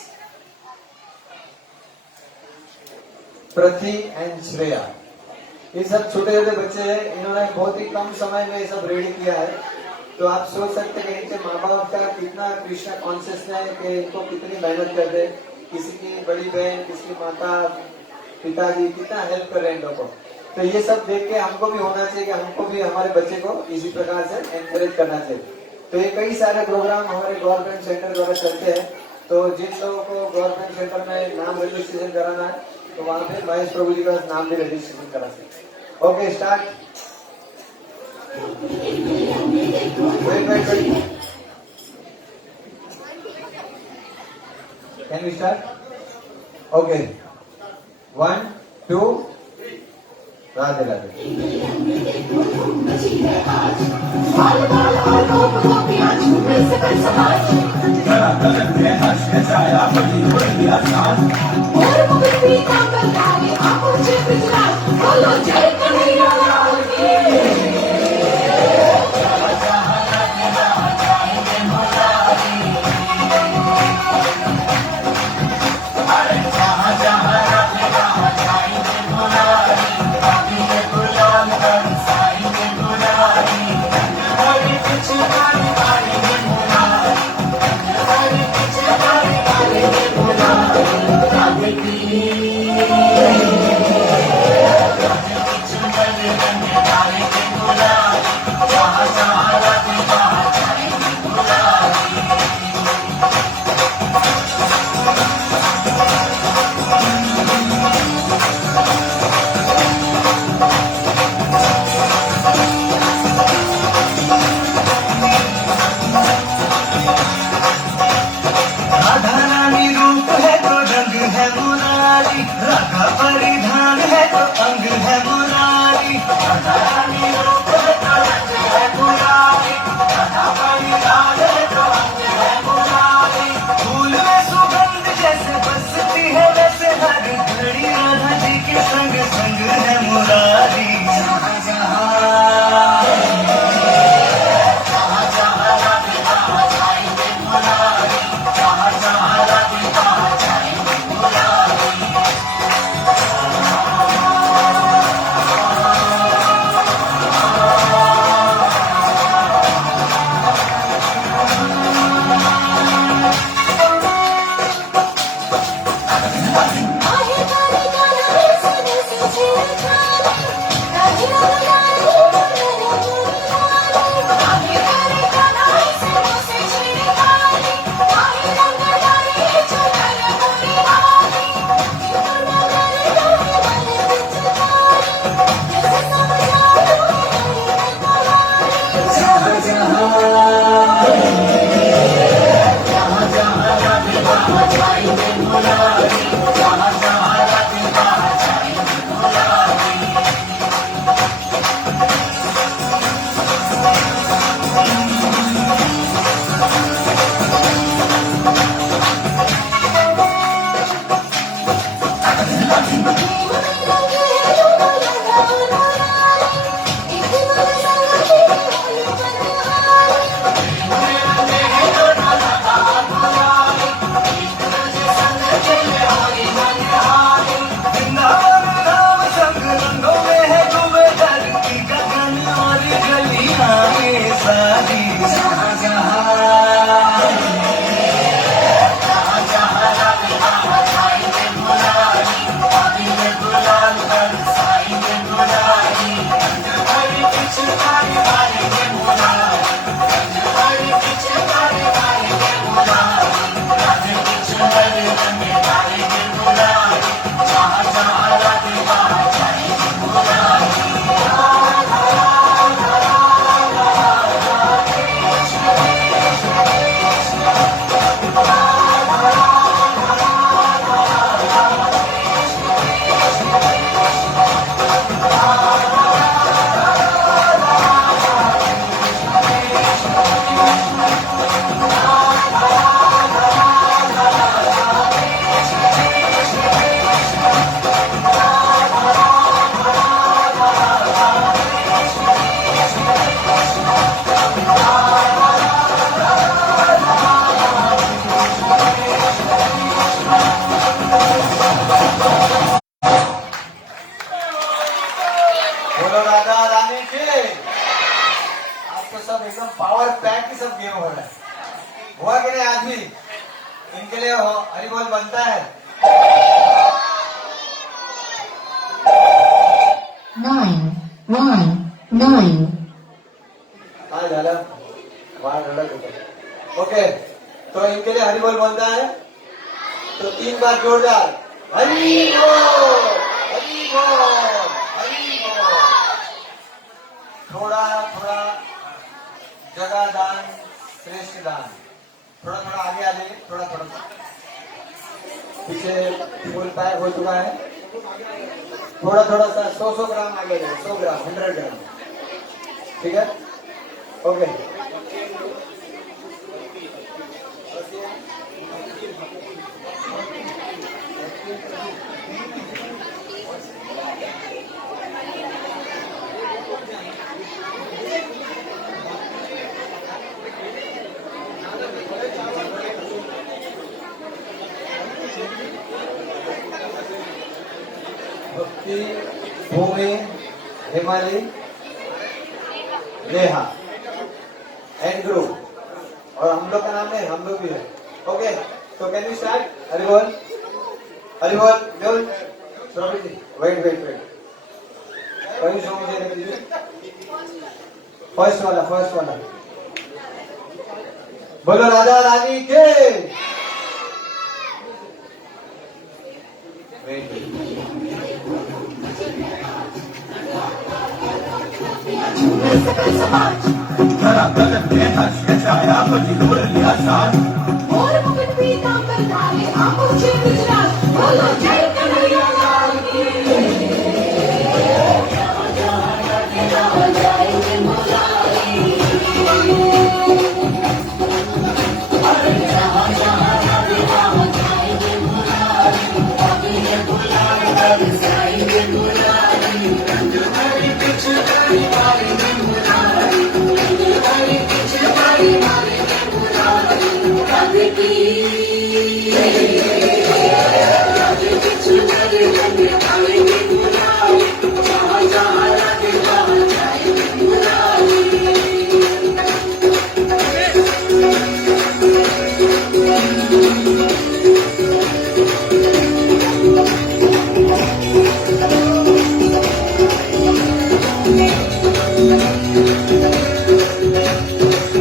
प्रति एंड श्रेया। ये सब छोटे छोटे बच्चे हैं, इन्होंने बहुत ही कम समय में ये सब रेडी किया है। तो आप सोच सकते हैं कि इनके माँ बाप का कितना कृष्णा कॉन्शियस है, कि इनको कितनी मेहनत कर दे। किसी की बड़ी बहन, किसी की माता पिताजी कितना हेल्प कर रहे हैं इन लोगों को। तो ये सब देख के हमको भी होना चाहिए कि हमको भी हमारे बच्चे को इसी प्रकार से एनकरेज करना चाहिए। तो ये कई सारे प्रोग्राम हमारे गवर्नमेंट सेंटर द्वारा चलते हैं। तो जिन लोगों को गवर्नमेंट सेंटर में नाम रजिस्ट्रेशन कराना है, तो वहाँ पे महेश प्रभु जी का नाम भी रजिस्ट्रेशन करा सकते। Okay, start. Can we start? Okay, 1 2 Radhe Radhe. बोलो जय कन्हैया लाल की। एकदम पावर पैक की सब गेम हो रहा है। हुआ कि नहीं आदमी? इनके लिए हरिबोल बनता है। 999 हाँ झालं बाहर रडत होतं। ओके, तो इनके लिए हरिबोल बनता है। तो 3 बार जोरदार हरिबोल हरिबोल हरिबोल। थोड़ा थोड़ा जगह दान श्रेष्ठ दान। थोड़ा थोड़ा आगे आ जाइए, थोड़ा थोड़ा पीछे फुल पैक हो चुका है। थोड़ा थोड़ा सा 100 ग्राम आगे जाइए, 100 ग्राम 100 ग्राम। ठीक है, ओके। भक्ति भूमि हिमालय नेहा एंड ग्रुप और हम लोग का नाम है, हम लोग भी है। ओके, तो can you start? Haribol Haribol बोल। श्रवण जी वेट वेट वेट, कहीं शो मुझे दीजिए। फर्स्ट वाला बोलो राजा रानी के। वेट और मुकुट पीतांबर धारे आंखों से गुजरात बोलो जय कन्हैया लाल की जय जय मुरारी।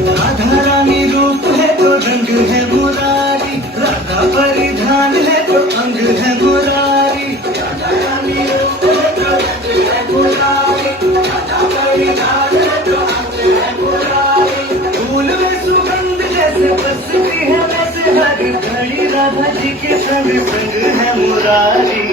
राधा रानी रूप है तो रंग है मुरारी, राधा परिधान है तो अंग है मुरारी। राधा रानी रूप है तो रंग है मुरारी, राधा परिधान है तो अंग है मुरारी। फूल में सुगंध जैसे बसती है वैसे हर घड़ी राधा जी के संग संग है मुरारी।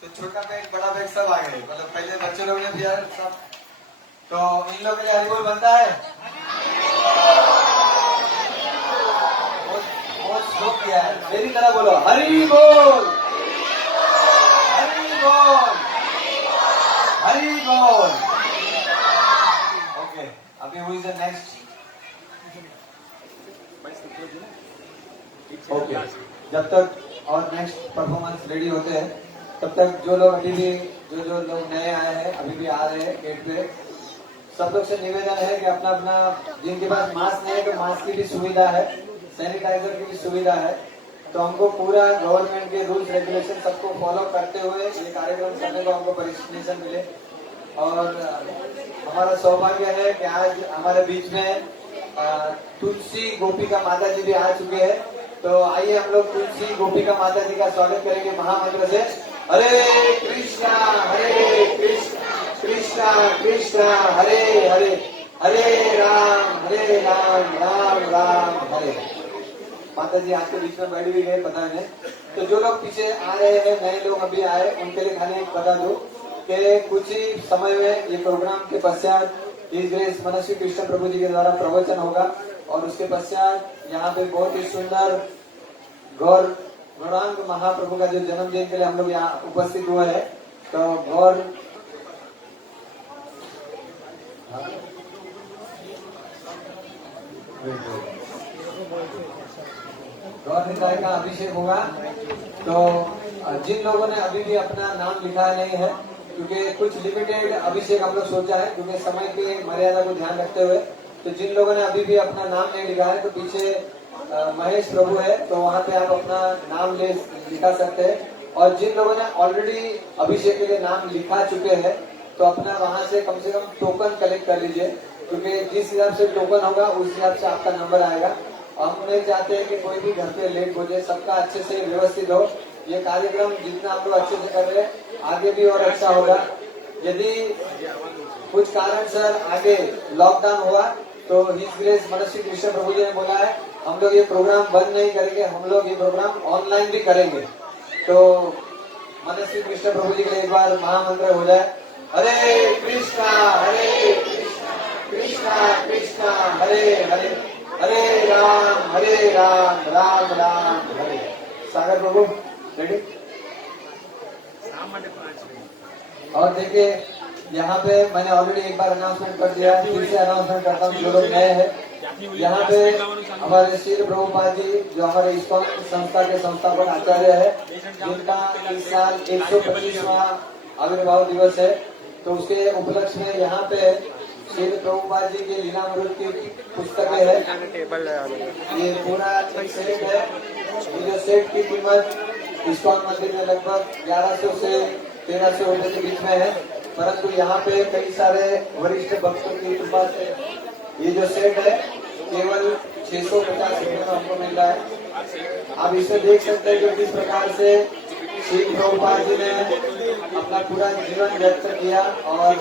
तो छोटा बैग बड़ा बैग सब आ गए, मतलब पहले बच्चे लोग ने दिया सब। तो इन लोगों के लिए हरिबोल बनता है। बहुत स्लो किया है, मेरी तरह बोलो हरिबोल हरिबोल हरिबोल। ओके, अभी हुई द नेक्स्ट। ओके, जब तक और नेक्स्ट परफॉर्मेंस रेडी होते हैं तब तक जो लोग अभी भी जो लोग नए आए हैं अभी भी आ रहे हैं गेट पे, सब लोग से निवेदन है कि अपना अपना जिनके पास मास्क नहीं है तो मास्क की भी सुविधा है, सैनिटाइजर की भी सुविधा है। तो हमको पूरा गवर्नमेंट के रूल्स रेगुलेशन सबको फॉलो करते हुए ये कार्यक्रम करने को हमको परमिशन मिले। और हमारा सौभाग्य है कि आज हमारे बीच में तुलसी गोपिका माता जी भी आ चुके हैं। तो आइए हम लोग तुलसी गोपिका माता जी का स्वागत करेंगे महामंत्र से। हरे कृष्णा कृष्णा कृष्णा हरे हरे, हरे राम राम राम हरे। माता जी आज के बीच में बैठ भी गए, पता नहीं। तो जो लोग पीछे आ रहे हैं, नए लोग अभी आए, उनके लिए खाली बता दो कि कुछ ही समय में ये प्रोग्राम के पश्चात हिज ग्रेस मनस्वी कृष्ण प्रभु जी के द्वारा प्रवचन होगा और उसके पश्चात यहाँ पे बहुत ही सुंदर गौरांग महाप्रभु का जो जन्मदिन के लिए हम लोग यहाँ उपस्थित हुए हैं। तो गौर निताय का अभिषेक होगा। तो जिन लोगों ने अभी भी अपना नाम लिखा नहीं है, क्योंकि कुछ लिमिटेड अभिषेक हम लोग सोचा है, क्योंकि समय की मर्यादा को ध्यान रखते हुए, तो जिन लोगों ने अभी भी अपना नाम नहीं लिखा है, तो पीछे महेश प्रभु है, तो वहाँ पे आप अपना नाम लिखा सकते हैं। और जिन लोगों ने ऑलरेडी अभिषेक के लिए नाम लिखा चुके हैं, तो अपना वहाँ से कम टोकन कलेक्ट कर लीजिए, क्योंकि जिस हिसाब से टोकन होगा उस हिसाब से आपका नंबर आएगा। हम नहीं चाहते हैं कि कोई भी घर पे लेट हो जाए, सबका अच्छे से व्यवस्थित हो। ये कार्यक्रम जितना हम लोग अच्छे से कर रहे हैं, आगे भी और अच्छा होगा। यदि कुछ कारण सर आगे लॉकडाउन हुआ तो हिज ग्रेस मनस्वी कृष्ण प्रभु जी ने बोला है हम लोग ये प्रोग्राम बंद नहीं करेंगे, हम लोग ये प्रोग्राम ऑनलाइन भी करेंगे। तो मनस्वी कृष्ण प्रभु जी के लिए एक बार महामंत्र हो जाए। हरे कृष्णा कृष्णा कृष्णा हरे हरे, हरे राम राम राम हरे। सागर प्रभु रेडी। और देखिए यहाँ पे मैंने ऑलरेडी एक बार अनाउंसमेंट कर दिया, फिर से अनाउंसमेंट करता हूँ जो लोग नए हैं। यहाँ पे हमारे श्री प्रभुपाद जी जो हमारे इस्कॉन संस्था के संस्थापक आचार्य है, जिनका इस साल 125वां आविर्भाव दिवस है, तो उसके उपलक्ष्य में यहाँ पे श्री प्रभुपाद जी के लीलामृत की पुस्तकें है। ये पूरा एक सेट है। ये जो सेट की कीमत इस्कॉन मंदिर में लगभग 1100 से 1300 रुपए के बीच में है, परंतु यहाँ पे कई सारे वरिष्ठ भक्तों की कृपा से ये जो सेट है केवल 650 रुपए में हमको मिल रहा है। आप इसमें देख सकते हैं कि किस प्रकार से श्री प्रभुपाद जी ने अपना पूरा जीवन व्यक्त किया और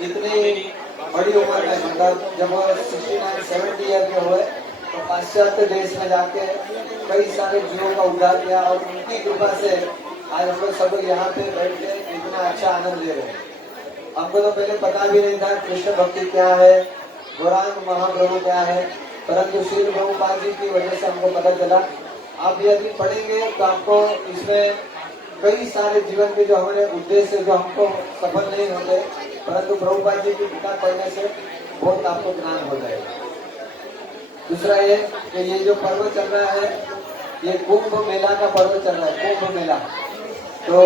इतनी बड़ी उम्र में, मतलब जब वो 69-70 ईयर के हुए, तो पाश्चात्य देश में जाके कई सारे जीवों का उद्धार किया और उनकी कृपा से आज हम लोग सब लोग यहाँ पे बैठ के इतना अच्छा आनंद ले रहे हैं। हमको तो पहले पता भी नहीं था कृष्ण भक्ति क्या है, गौरांग महाप्रभु क्या है, परंतु श्री प्रभुपाद जी की वजह से हमको पता चला। आप यदि पढ़ेंगे तो आपको इसमें कई सारे जीवन के जो हमारे उद्देश्य जो हमको सफल नहीं होते, परंतु प्रभुपाद जी की किताब पढ़ने से बहुत आपको ज्ञान हो जाएगा। दूसरा ये कि ये जो पर्व चल रहा है, ये कुंभ मेला का पर्व चल रहा है, कुंभ मेला। तो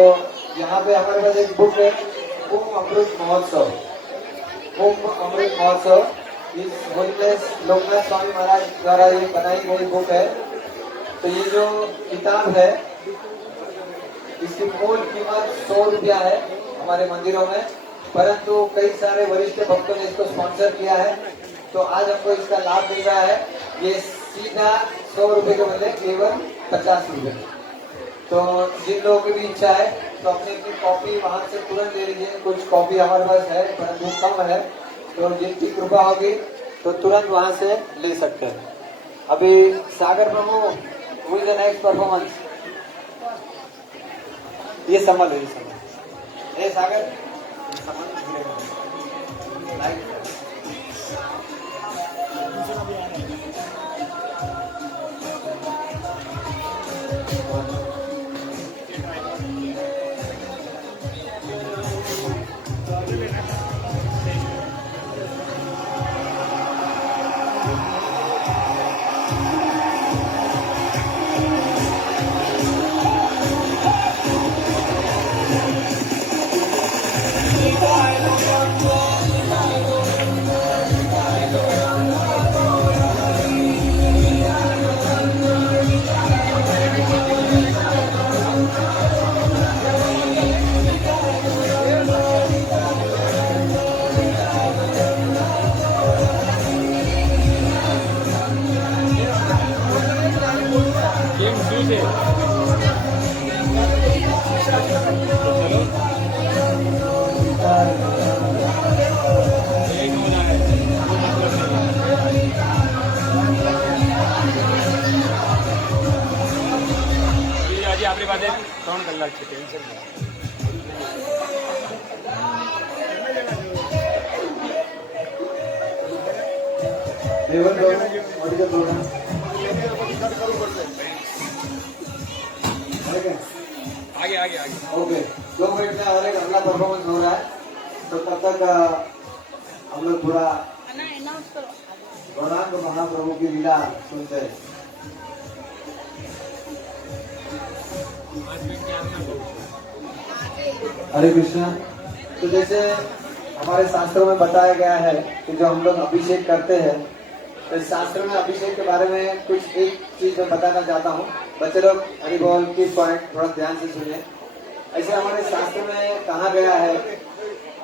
यहाँ पे हमारे पास एक बुक है, कुंभ अमृत महोत्सव। कुंभ अमृत महोत्सव इस होलीनेस लोकनाथ स्वामी महाराज द्वारा ये बनाई गई बुक है। तो ये जो किताब है इसकी मूल कीमत 100 रुपया है हमारे मंदिरों में, परंतु कई सारे वरिष्ठ भक्तों ने इसको स्पॉन्सर किया है, तो आज हमको इसका लाभ मिल रहा है। ये सीधा 100 रुपए के बदले केवल 50 रुपए। तो जिन लोगों की भी इच्छा है तो अपनी कॉपी वहां से तुरंत ले लीजिए। कुछ कॉपी हमारे पास है परंतु कम है, तो जिनकी कृपा होगी तो तुरंत वहां से ले सकते हैं। अभी सागर प्रभु हुई द नेक्स्ट परफॉर्मेंस, ये संभल है, ये संभल। ए सागर गेम 2 से एक हो जाए जी आपली बात आहे कोण कल्लाची टेन्शन नाही लेवल दो ऑडियो दो आगे आगे आगे ओके 2 मिनट में और एक अगला परफॉर्मेंस हो रहा है तो तब तक हम लोग थोड़ा गौरांग महाप्रभु की लीला सुनते हैं। हरे कृष्णा। तो जैसे हमारे शास्त्रों में बताया गया है कि जो हम लोग अभिषेक करते हैं तो इस शास्त्र में अभिषेक के बारे में कुछ एक चीज मैं बताना चाहता हूँ। बच्चे लोग हरि बोल की पॉइंट थोड़ा ध्यान से सुनिए। ऐसे हमारे शास्त्र में कहा गया है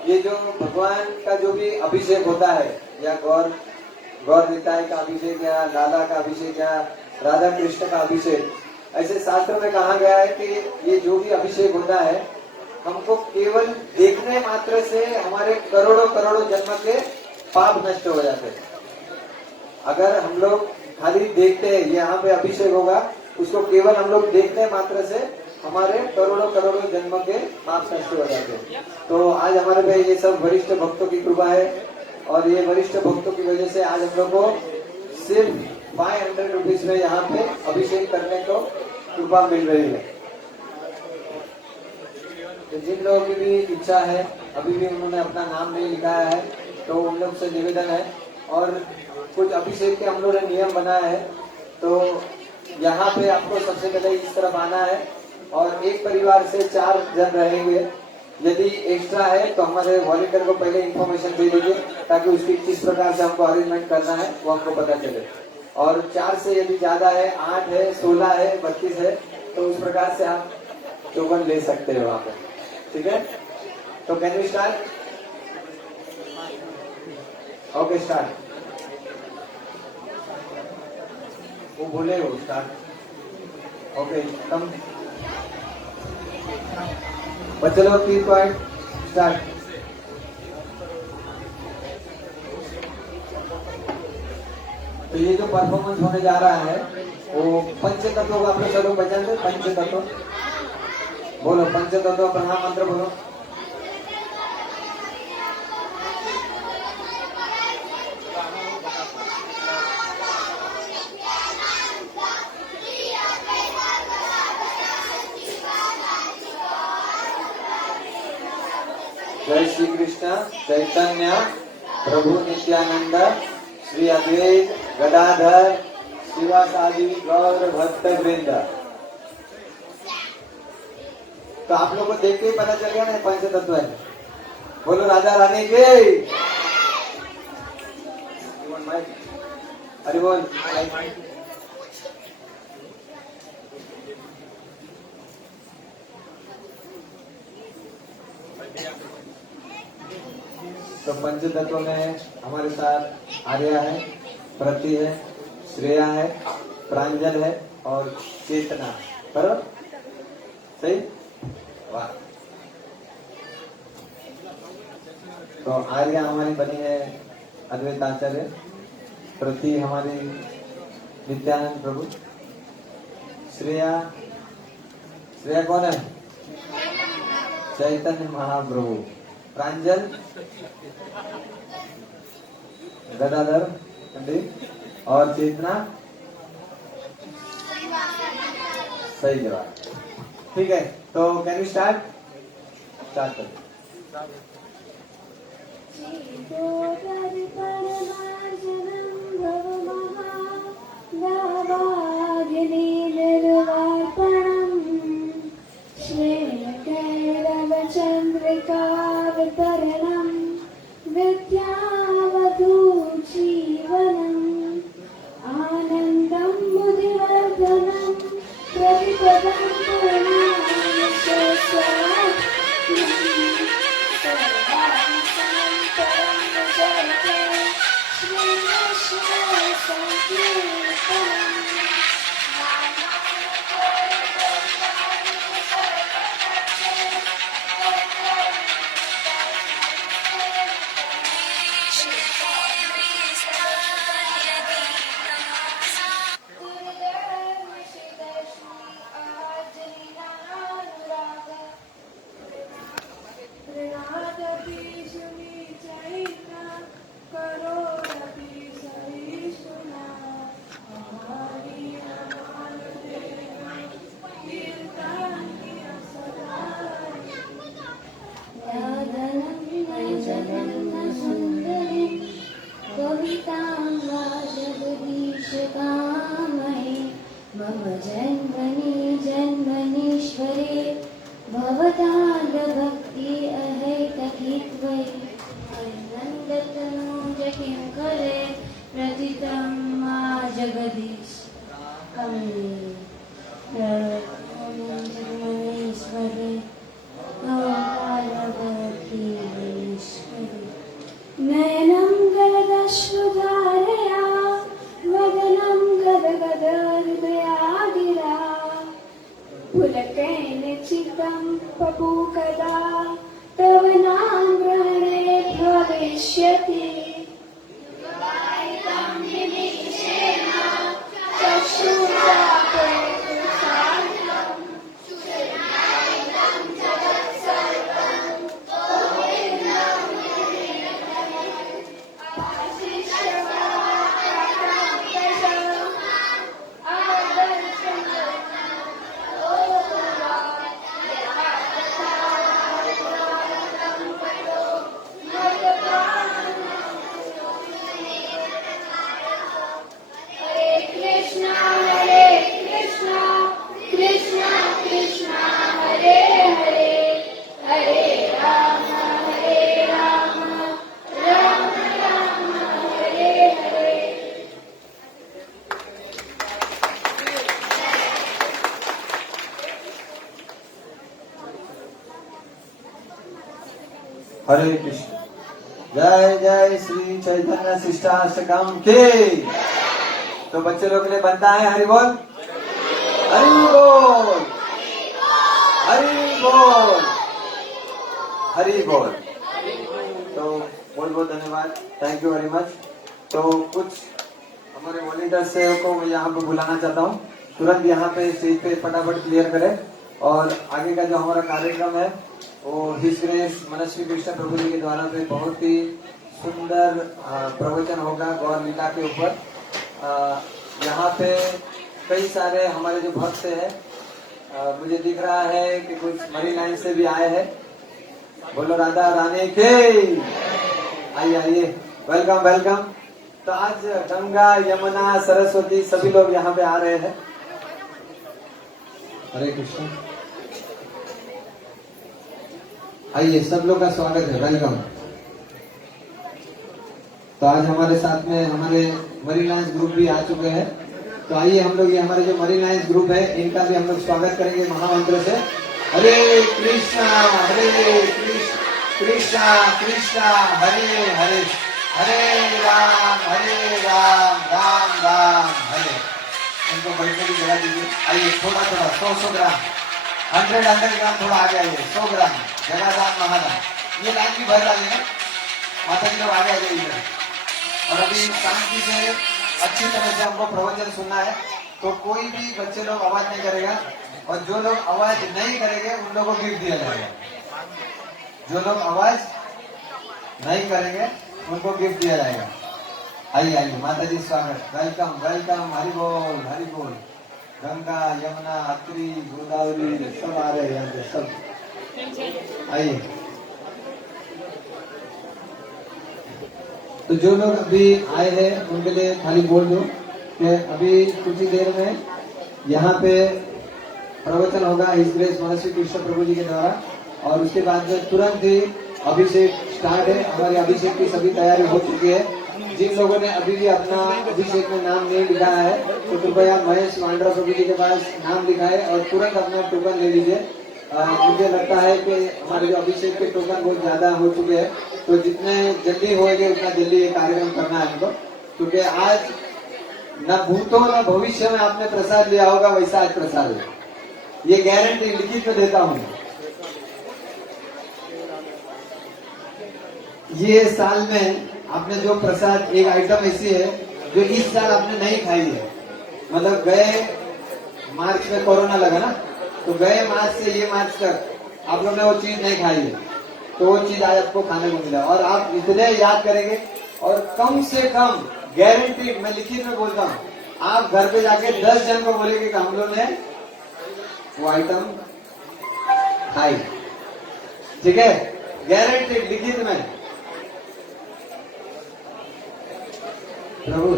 ये जो भगवान का जो भी अभिषेक होता है या गौर निताई का अभिषेक या लाला का अभिषेक या राधा कृष्ण का अभिषेक, ऐसे शास्त्र में कहा गया है कि ये जो भी अभिषेक होता है हमको केवल देखने मात्र से हमारे करोड़ों करोड़ों जन्म के पाप नष्ट हो जाते हैं। अगर हम लोग खाली देखते हैं यहाँ पे अभिषेक होगा, उसको केवल हम लोग देखने मात्र से हमारे करोड़ों करोड़ों जन्म के पाप नष्ट हो जाते हैं। तो आज हमारे पे ये सब वरिष्ठ भक्तों की कृपा है और ये वरिष्ठ भक्तों की वजह से आज हम लोग को सिर्फ 500 रुपीज में यहाँ पे अभिषेक करने को कृपा मिल रही है। तो जिन लोगों की भी इच्छा है, अभी भी उन्होंने अपना नाम नहीं लिखाया है, तो उन लोग से निवेदन है और कुछ अभिषेक के हम लोगों ने नियम बनाया है। तो यहाँ पे आपको सबसे पहले इस तरफ आना है और एक परिवार से 4 जन रहेंगे। यदि एक्स्ट्रा है तो हमारे वॉलंटियर को पहले इन्फॉर्मेशन दे दीजिए ताकि उसकी किस प्रकार से हमको अरेंजमेंट करना है वो हमको पता चले। और 4 से यदि ज्यादा है, 8 है, 16 है, 32 है, तो उस प्रकार से आप टोकन ले सकते हो वहाँ पे। ठीक है, तो can we start? Okay start. वो बोले हो स्टार्ट। ओके कम बच्चे लोग 3 पॉइंट स्टार्ट। तो ये जो परफॉर्मेंस होने जा रहा है वो पंचतत्व को आप लोग चलो बजाते। पंचतत्व बोलो, पंचतत्व प्रणाम मंत्र बोलो। जय श्री कृष्ण चैतन्य प्रभु नित्यानंद श्री अद्वैत गदाधर शिवासादि गौर भक्त वृंद। तो आप लोग को देख के ही पता चल गया ना पंचतत्व है। बोलो राधा रानी के हरि बोल। तो पंचतत्व में हमारे साथ आर्या है, प्रति है, श्रेया है, प्रांजल है और चेतना। करो सही, वाह। तो आर्या हमारी बनी है अद्वैत आचार्य, प्रति हमारी नित्यानंद प्रभु, श्रेया कौन है? चैतन्य महाप्रभु, प्रांजल गदाधर पंडित और चेतना सही जवाब। ठीक है, तो कैन यू स्टार्ट करो। चंद्रिकावतरणं विद्यावधू जीवनम् आनन्दं बुद्धिवर्धनं प्रतिपदं पूर्णां मम जन्मनि जन्मनीश्वरे भवतादभक्ति अहैतकीत्वयि नन्दतनूज किं करे प्रथितं मा जगदीश कमले जन्मनीश्वरे भवतादभक्ति ईश्वरे नयनं गलदश्रुधारया वदनं गदगदहृदयागिरा पुलकेन चित्तं पपूकदा तव नामग्रहणे भविष्यति चक्षुरापयतु साधनं हरे कृष्ण। जय जय श्री चैतन्य शिष्टाष्टकम की। तो बच्चे लोग के लिए बनता है हरि बोल, हरि बोल, हरि बोल, हरि बोल। तो बहुत बहुत धन्यवाद, थैंक यू वेरी मच। तो कुछ हमारे वॉलंटियर्स को मैं यहाँ पे बुलाना चाहता हूँ, तुरंत यहाँ पे स्टेज पे फटाफट क्लियर करें। और आगे का जो हमारा कार्यक्रम है वो हिज ग्रेस मनस्वी कृष्ण प्रभु जी के द्वारा पे बहुत ही सुंदर प्रवचन होगा गौर लीला के ऊपर। यहाँ पे कई सारे हमारे जो भक्त हैं, मुझे दिख रहा है कि कुछ मरी लाइन से भी आए हैं। बोलो राधा रानी के। आइए आइए, वेलकम वेलकम। तो आज गंगा यमुना सरस्वती सभी लोग यहाँ पे आ रहे हैं। हरे कृष्ण। आइए, सब लोग का स्वागत है, वेलकम। तो आज हमारे साथ में हमारे मरी लायंस ग्रुप भी आ चुके हैं। तो आइए हम लोग ये हमारे जो मरी लायंस ग्रुप है इनका भी हम लोग स्वागत करेंगे महामंत्र से। हरे कृष्णा कृष्ण कृष्णा कृष्णा हरे हरे, हरे राम राम राम हरे। इनको बैठने की जगह दीजिए। आइए, थोड़ा थोड़ा 100 ग्राम, 100 ग्राम थोड़ा आगे आइए। 100 ग्राम जगह दान महादान। ये लाइन भी भर डालिए ना, माता जी लोग आगे आ जाइए। और अभी शांति से अच्छी तरह से हमको प्रवचन सुनना है। तो कोई भी बच्चे लोग आवाज नहीं करेगा, और जो लोग आवाज नहीं करेंगे उन लोगों को गिफ्ट दिया जाएगा। जो लोग आवाज नहीं करेंगे उनको गिफ्ट दिया जाएगा। आइए आइए, माता जी स्वागत, वेलकम वेलकम। हरि बोल हरि बोल। गंगा यमुना अत्री गोदावरी सब आ रहे हैं यहाँ पे सब। आइए। तो जो लोग अभी आए हैं उनके लिए खाली बोल दो कि अभी कुछ ही देर में यहाँ पे प्रवचन होगा हिज ग्रेस मनस्वी कृष्ण प्रभु जी के द्वारा। और उसके बाद में तुरंत ही अभिषेक स्टार्ट है। हमारे अभिषेक की सभी तैयारी हो चुकी है। जिन लोगों ने अभी भी अपना अभिषेक में नाम नहीं लिखा है तो कृपया महेश मांडरा प्रभु जी के पास नाम लिखाए और तुरंत अपना टोकन ले लीजिए। मुझे लगता है कि हमारे जो अभिषेक के टोकन बहुत ज्यादा हो चुके हैं, तो जितने जल्दी होएंगे उतना जल्दी ये कार्यक्रम करना है हमको। क्योंकि आज न भूतों न भविष्य में आपने प्रसाद लिया होगा वैसा आज प्रसाद है, ये गारंटी लिखित में देता हूँ। ये साल में आपने जो प्रसाद, एक आइटम ऐसी है जो इस साल आपने नहीं खाई है। मतलब गए मार्च में कोरोना लगा ना, तो गए मार्च से ये मार्च तक आप लोग ने वो चीज नहीं खाई है, तो वो चीज आज आपको खाने को मिला। और आप इतने याद करेंगे, और कम से कम गारंटी मैं लिखित में बोलता हूँ, आप घर पे जाके 10 जन को बोलेंगे कि हम लोग ने वो आइटम खाई। ठीक है, गारंटी लिखित में। प्रभु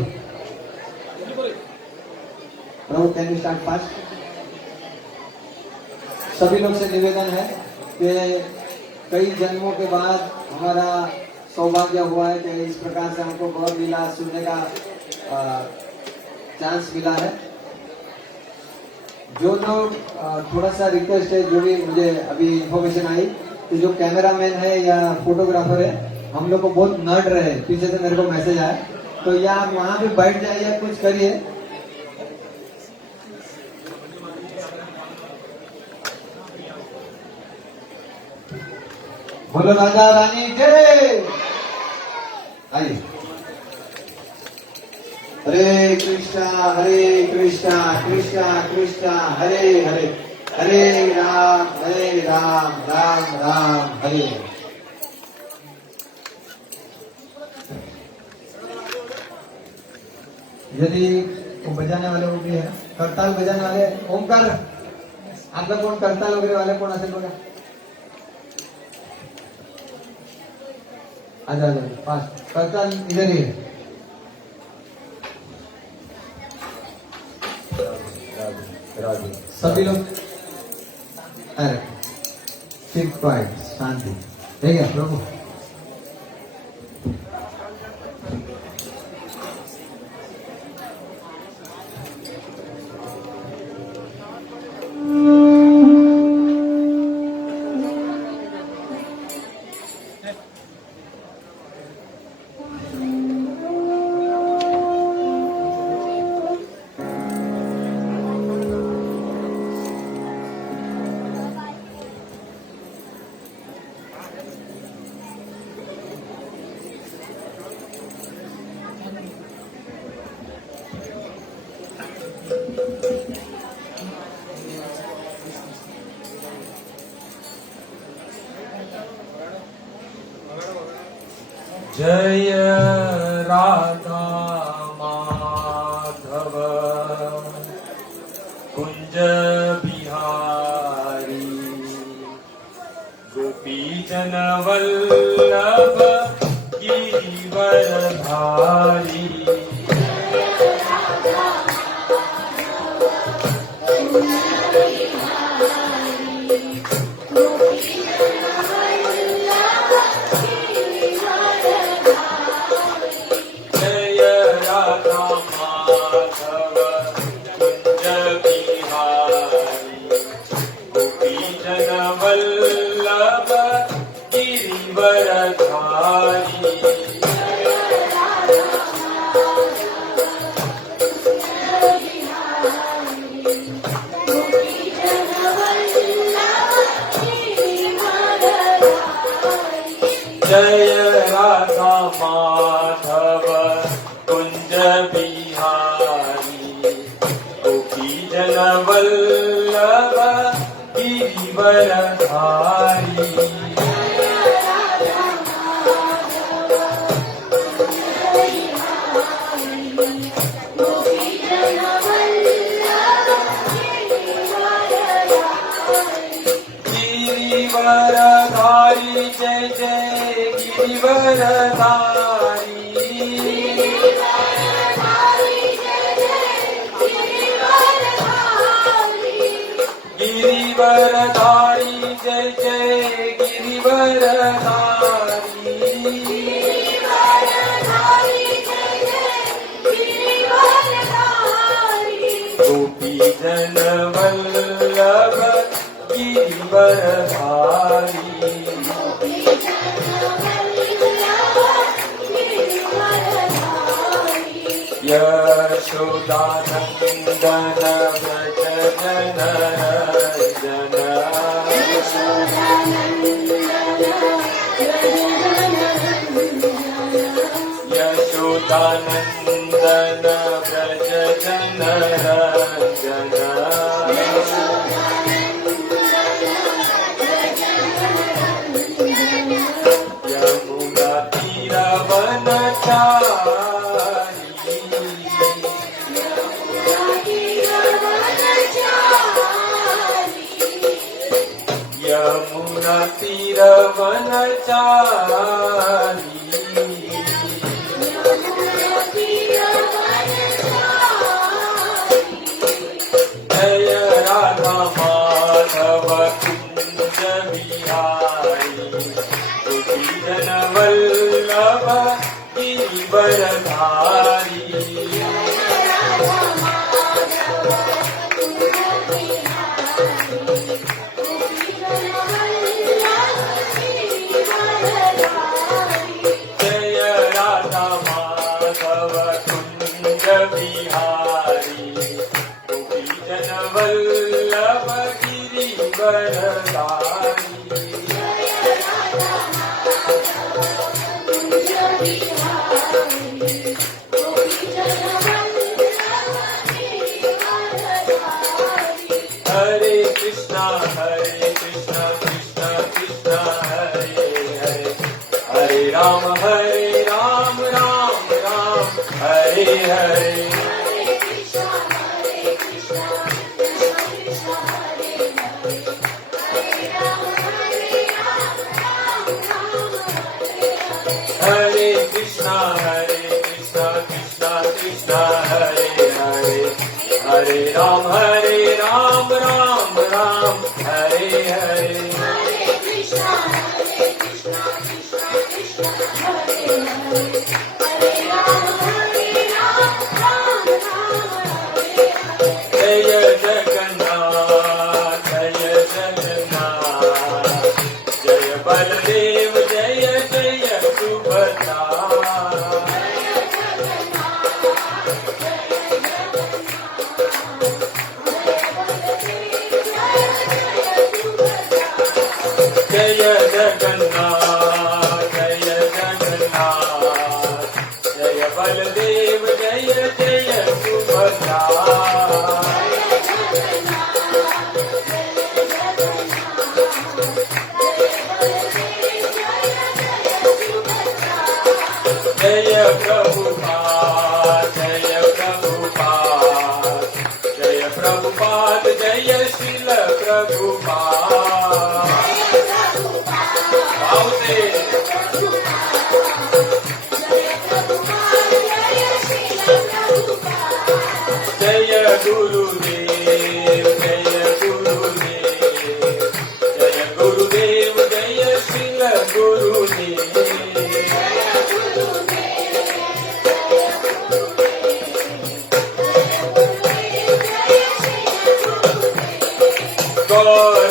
प्रभु कैन यू स्टार्ट फास्ट। सभी लोग से निवेदन है कि कई जन्मों के बाद हमारा सौभाग्य हुआ है कि इस प्रकार से हमको गौर लीला सुनने का चांस मिला है। जो लोग थोड़ा सा रिक्वेस्ट है, जो भी मुझे अभी इंफॉर्मेशन आई कि जो कैमरामैन है या फोटोग्राफर है, हम लोग को बहुत नड रहे, पीछे से मेरे को मैसेज आया, तो या आप वहां भी बैठ जाइए, कुछ करिए। बोलो राजा रानी जय। आइए। हरे कृष्णा कृष्णा कृष्णा हरे हरे, हरे राम राम राम हरे। यदि वो बजाने वाले वो भी है, करताल बजाने वाले, ओमकार आप लोग कौन करताल वगैरह वाले कौन असेल बघा, आजा आजा फास्ट, करताल इधर ही है। सभी लोग ठीक क्वाइट शांति, ठीक है प्रभु। जय राधा माधव कुंज बिहारी, गोपी जन वल्लभ गिरिवरधारी। जय राधा माधव कुंज बिहारी, गोपी जन वल्लभ गिरिवरधारी। गिरिवरधारी जय जय गिरिवरधारी, गिरिवरधारी जय जय गिरिवरधारी। गोपी जन वल्लभ गिरिवरधारी। यशोदानंदन व्रज जन जन, यशोदानंदन व्रज जन जन। यमुना तीरवनचारी, यमुना तीरवनचारी। वरधारी जय राधा माधव कुंज बिहारी गोपी जन वल्लभ गिरिवरधारी हरे कृष्णा कृष्णा कृष्णा हरे हरे हरे राम राम राम हरे हरे हरे कृष्णा कृष्णा कृष्णा हरे हरे हरे राम राम राम हरे हरे जय जगन्नाथ जय बलदेव जय जय सुभद्रा जय जगन्नाथ जय बलदेव जय जय सुभद्रा जय प्रभुपाद जय प्रभुपाद जय श्रील प्रभुपाद भावते जय गुरुदेव जय गुरुदेव जय श्रील गुरुदेव गौर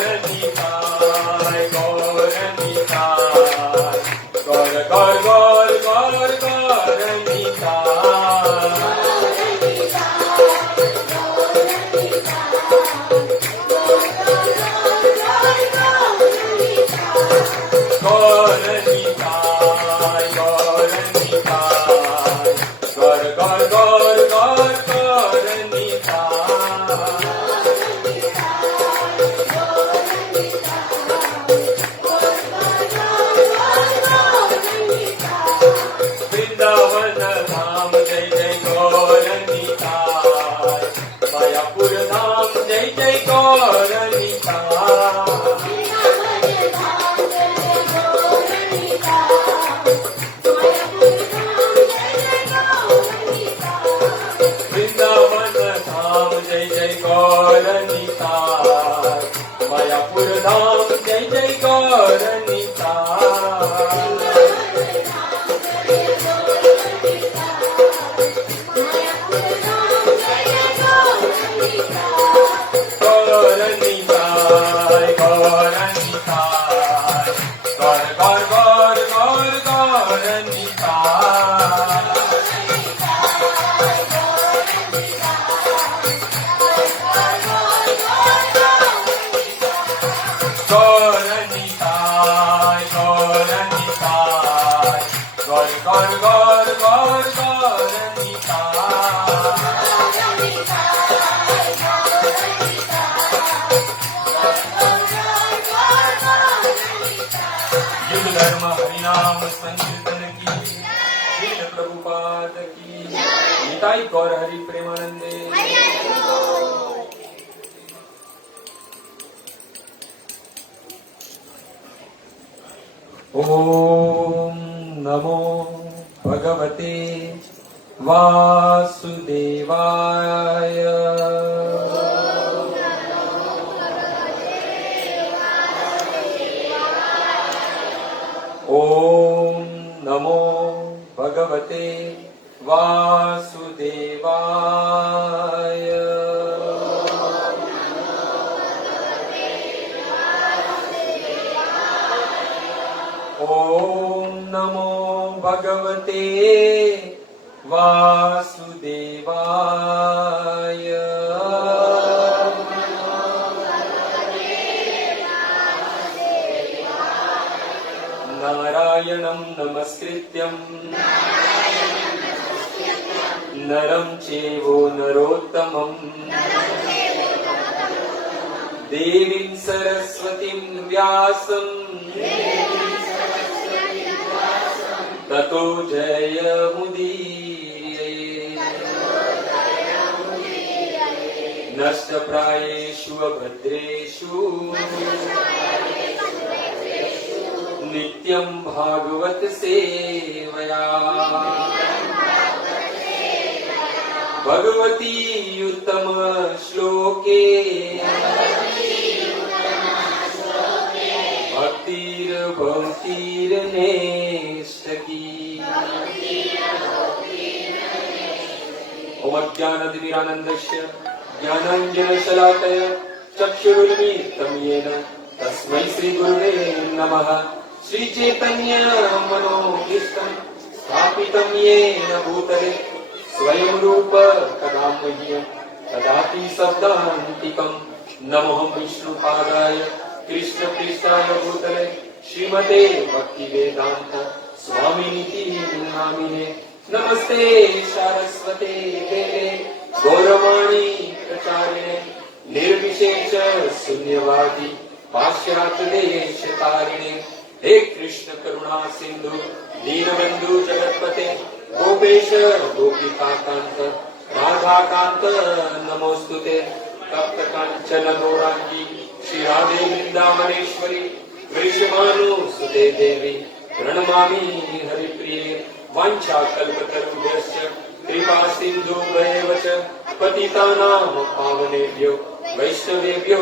वृंदावन धाम जय जय गौरनिता मायापुर धाम जय जय गौरनिता वृंदावन धाम जय जय गौरनिता मायापुर धाम जय जय गौरनिता धर्म हरिनाम संकीर्तन की श्रील प्रभुपाद की निताई गौर हरि प्रेमानंदे ओम नमो भगवते वासुदेवाय ओम नमो भगवते भगवते वासुदेवाय। नारायणं नमस्कृत्यं नरं चैव नरोत्तमं देवीं सरस्वतीं व्यासं ततो जयमुदीरये। नष्टप्रायेषु अभद्रेषु नित्यं भागवत सेवया। भगवती उत्तम श्लोके भक्तिर्भवतीर्नेष्टकी। ओम अज्ञानतिमिरान्धस्य ज्ञानाञ्जनशलाकया चक्षुरुन्मीलितं येन तस्मै श्रीगुरुवे नमः। श्रीचैतन्य मनोभीष्टं स्थापितं येन भूतले स्वयं रूप कदा मह्यं ददाति शब्दान्तिकं। नमोऽहं विष्णुपादाय कृष्णपृष्ठाय भूतले श्रीमते भक्तिवेदान्त स्वामिनिति नामिने। नमस्ते सारस्वते देवे गौरवाणी प्रचारिणे निर्विशेष शून्यवादी पाश्चात्य देशतारिणे। हे कृष्ण करुणा सिंधु दीनबंधु जगतपते गोपेश गोपिकांत राधाकांत नमोस्तुते। तप्त कांचन गौरांगी श्री राधे वृंदावनेश्वरी वृषभानुसुते देवी प्रणमामि हरिप्रिये। वाञ्छाकल्पतरुभ्यश्च कृपा सिन्धुभ्येव च पतितानां पावनेभ्यो वैष्णवेभ्यो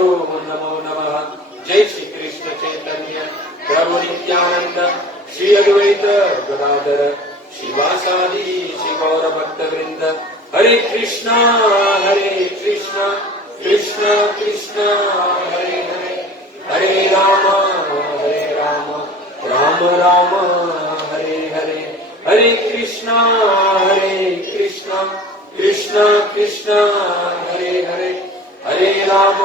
नमो नमः। जय श्री कृष्ण चैतन्य प्रभु नित्यानंद श्री अद्वैत गदाधर शिवासादि श्री गौर भक्त वृंद। हरे कृष्णा कृष्ण कृष्ण हरे हरे, हरे राम राम राम हरे हरे। हरे कृष्णा कृष्ण कृष्ण हरे हरे, हरे राम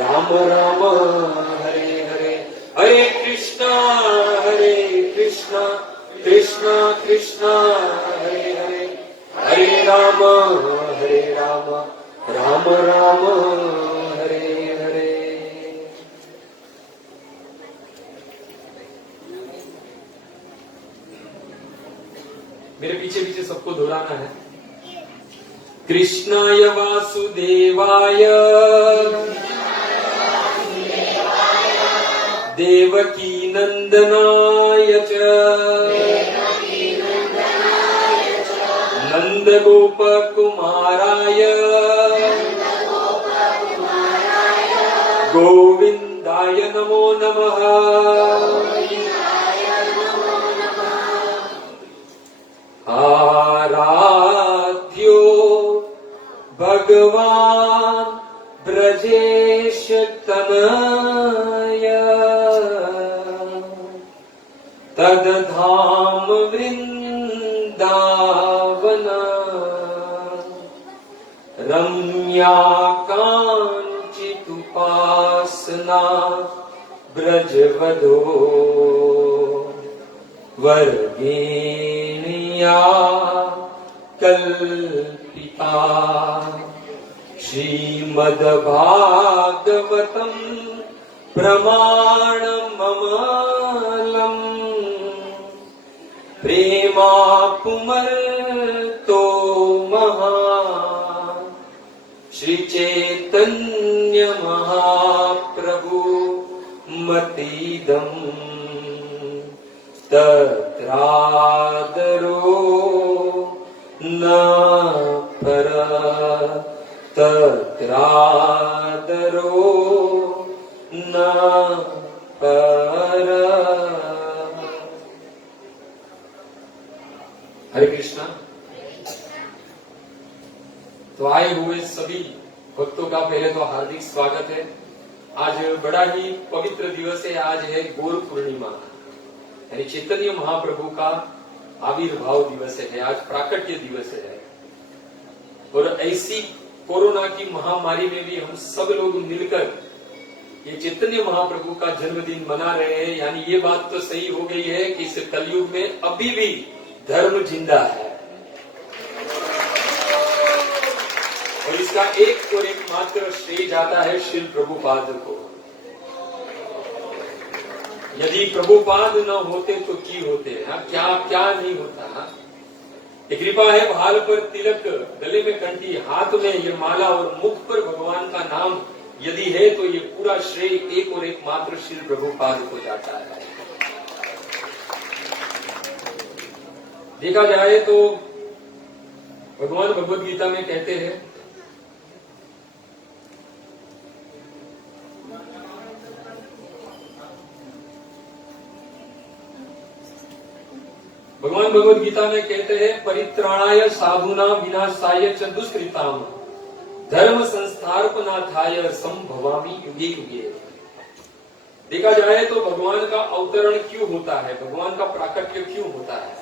राम राम हरे हरे। हरे कृष्णा कृष्ण कृष्ण हरे हरे, हरे राम राम राम हरे हरे। मेरे पीछे पीछे सबको दोहराना है। कृष्णाय वासुदेवाय देवकी नंदनाय च नंद गोप कुमाराय गोविंदाय नमो नमः। आराध्यो भगवान् ब्रजेश तनय तदधाम वृंदावन रम्या कांचितुपासना ब्रजवधो वर्गेणिया कल्पिता। श्रीमद्भागवतं प्रमाणममलम् प्रेमापुमर्तो महा श्रीचैतन्य महाप्रभु मतीदम् तत्रादरो न पर तत्रादरो न पर। हरे कृष्णा। तो आए हुए सभी भक्तों का पहले तो हार्दिक स्वागत है। आज बड़ा ही पवित्र दिवस है। आज है गौर पूर्णिमा। यानी चैतन्य महाप्रभु का आविर्भाव दिवस है, आज प्राकट्य दिवस है। और ऐसी कोरोना की महामारी में भी हम सब लोग मिलकर ये चैतन्य महाप्रभु का जन्मदिन मना रहे हैं। यानी ये बात तो सही हो गई है कि इस कलयुग में अभी भी धर्म जिंदा है, और इसका एक और एकमात्र श्रेय जाता है श्रील प्रभुपाद को। यदि प्रभुपाद न होते तो की होते, क्या क्या नहीं होता। ये कृपा है भाल पर तिलक, गले में कंठी, हाथ में ये माला और मुख पर भगवान का नाम यदि है तो ये पूरा श्रेय एक और एकमात्र श्री प्रभुपाद को जाता है। देखा जाए तो भगवान भगवद गीता में कहते हैं, भगवान भगवद गीता में कहते हैं, परित्राणाय साधुना विनाशाय च दुष्कृताम धर्म संस्थापनार्थाय संभवामि युगे युगे। देखा जाए तो भगवान का अवतरण क्यों होता है, भगवान का प्राकट्य क्यों होता है।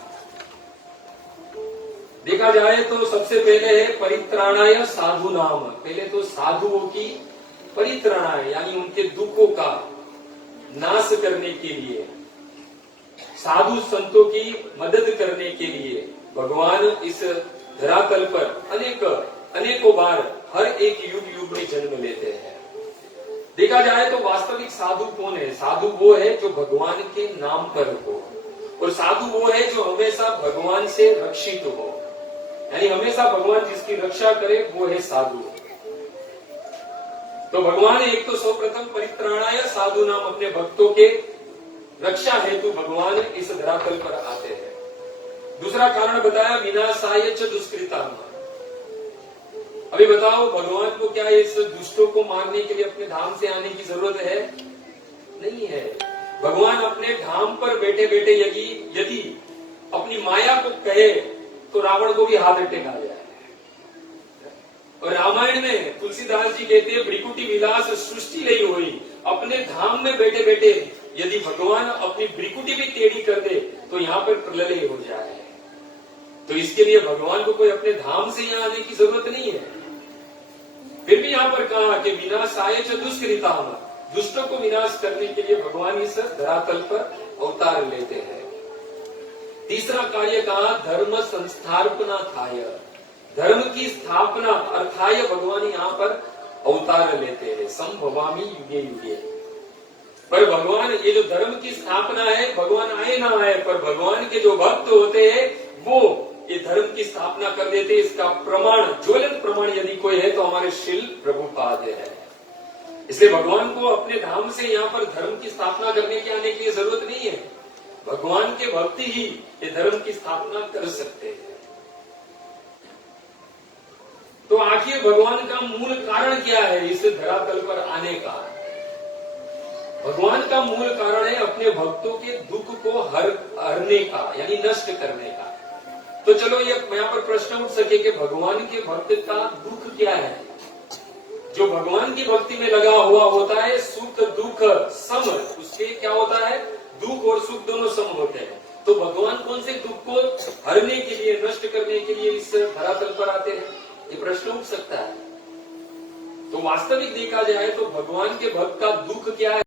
देखा जाए तो सबसे पहले है परित्राणाय साधु नाम, पहले तो साधुओं की परित्राणाय यानी उनके दुखों का नाश करने के लिए, साधु संतों की मदद करने के लिए भगवान इस धरातल पर अनेकों बार हर एक युग युग में जन्म लेते हैं। देखा जाए तो वास्तविक साधु कौन है, साधु वो है जो भगवान के नाम पर हो, और साधु वो है जो हमेशा भगवान से रक्षित हो, यानी हमेशा भगवान जिसकी रक्षा करे वो है साधु। तो भगवान एक तो सर्वप्रथम परित्राणाय साधु नाम, अपने भक्तों के रक्षा हेतु भगवान इस धरातल पर आते हैं। दूसरा कारण बताया विनाशाय च दुष्कृताम। अभी बताओ भगवान को क्या इस दुष्टों को मारने के लिए अपने धाम से आने की जरूरत है? नहीं है। भगवान अपने धाम पर बैठे बैठे यदि अपनी माया को कहे तो रावण को भी हार्ट अटैक आ जाए। और रामायण में तुलसीदास जी कहते हैं, भ्रिकुटी विलास सृष्टि नहीं हुई, अपने धाम में बैठे बैठे यदि भगवान अपनी भ्रिकुटी भी टेढ़ी कर दे तो यहाँ पर प्रलय हो जाए। तो इसके लिए भगवान को कोई अपने धाम से यहाँ आने की जरूरत नहीं है। फिर भी यहाँ पर कहा कि विनाशाय च दुष्कृताम, दुष्टों को विनाश करने के लिए भगवान इस धरातल पर अवतार लेते हैं। तीसरा कार्य कहा धर्म संस्थापनार्थाय, धर्म की स्थापना अर्थाय भगवान यहाँ पर अवतार लेते हैं। संभवामि युगे युगे। पर भगवान ये जो धर्म की स्थापना है, भगवान आए ना आए, पर भगवान के जो भक्त होते हैं वो ये धर्म की स्थापना कर देते। इसका प्रमाण, ज्वलंत प्रमाण यदि कोई है तो हमारे श्रील प्रभुपाद है। इसलिए भगवान को अपने धाम से यहाँ पर धर्म की स्थापना करने की आने की जरूरत नहीं है। भगवान के भक्त ही ये धर्म की स्थापना कर सकते हैं। तो आखिर भगवान का मूल कारण क्या है इस धरातल पर आने का? भगवान का मूल कारण है अपने भक्तों के दुख को हरने का, यानी नष्ट करने का। तो चलो ये यहाँ पर प्रश्न उठ सके कि भगवान के भक्त का दुख क्या है? जो भगवान की भक्ति में लगा हुआ होता है, सुख दुख सम, उसके क्या होता है? दुख और सुख दोनों सम होते हैं। तो भगवान कौन से दुख को हरने के लिए, नष्ट करने के लिए इस धरातल पर आते हैं? ये प्रश्न उठ सकता है। तो वास्तविक देखा जाए तो भगवान के भक्त का दुख क्या है?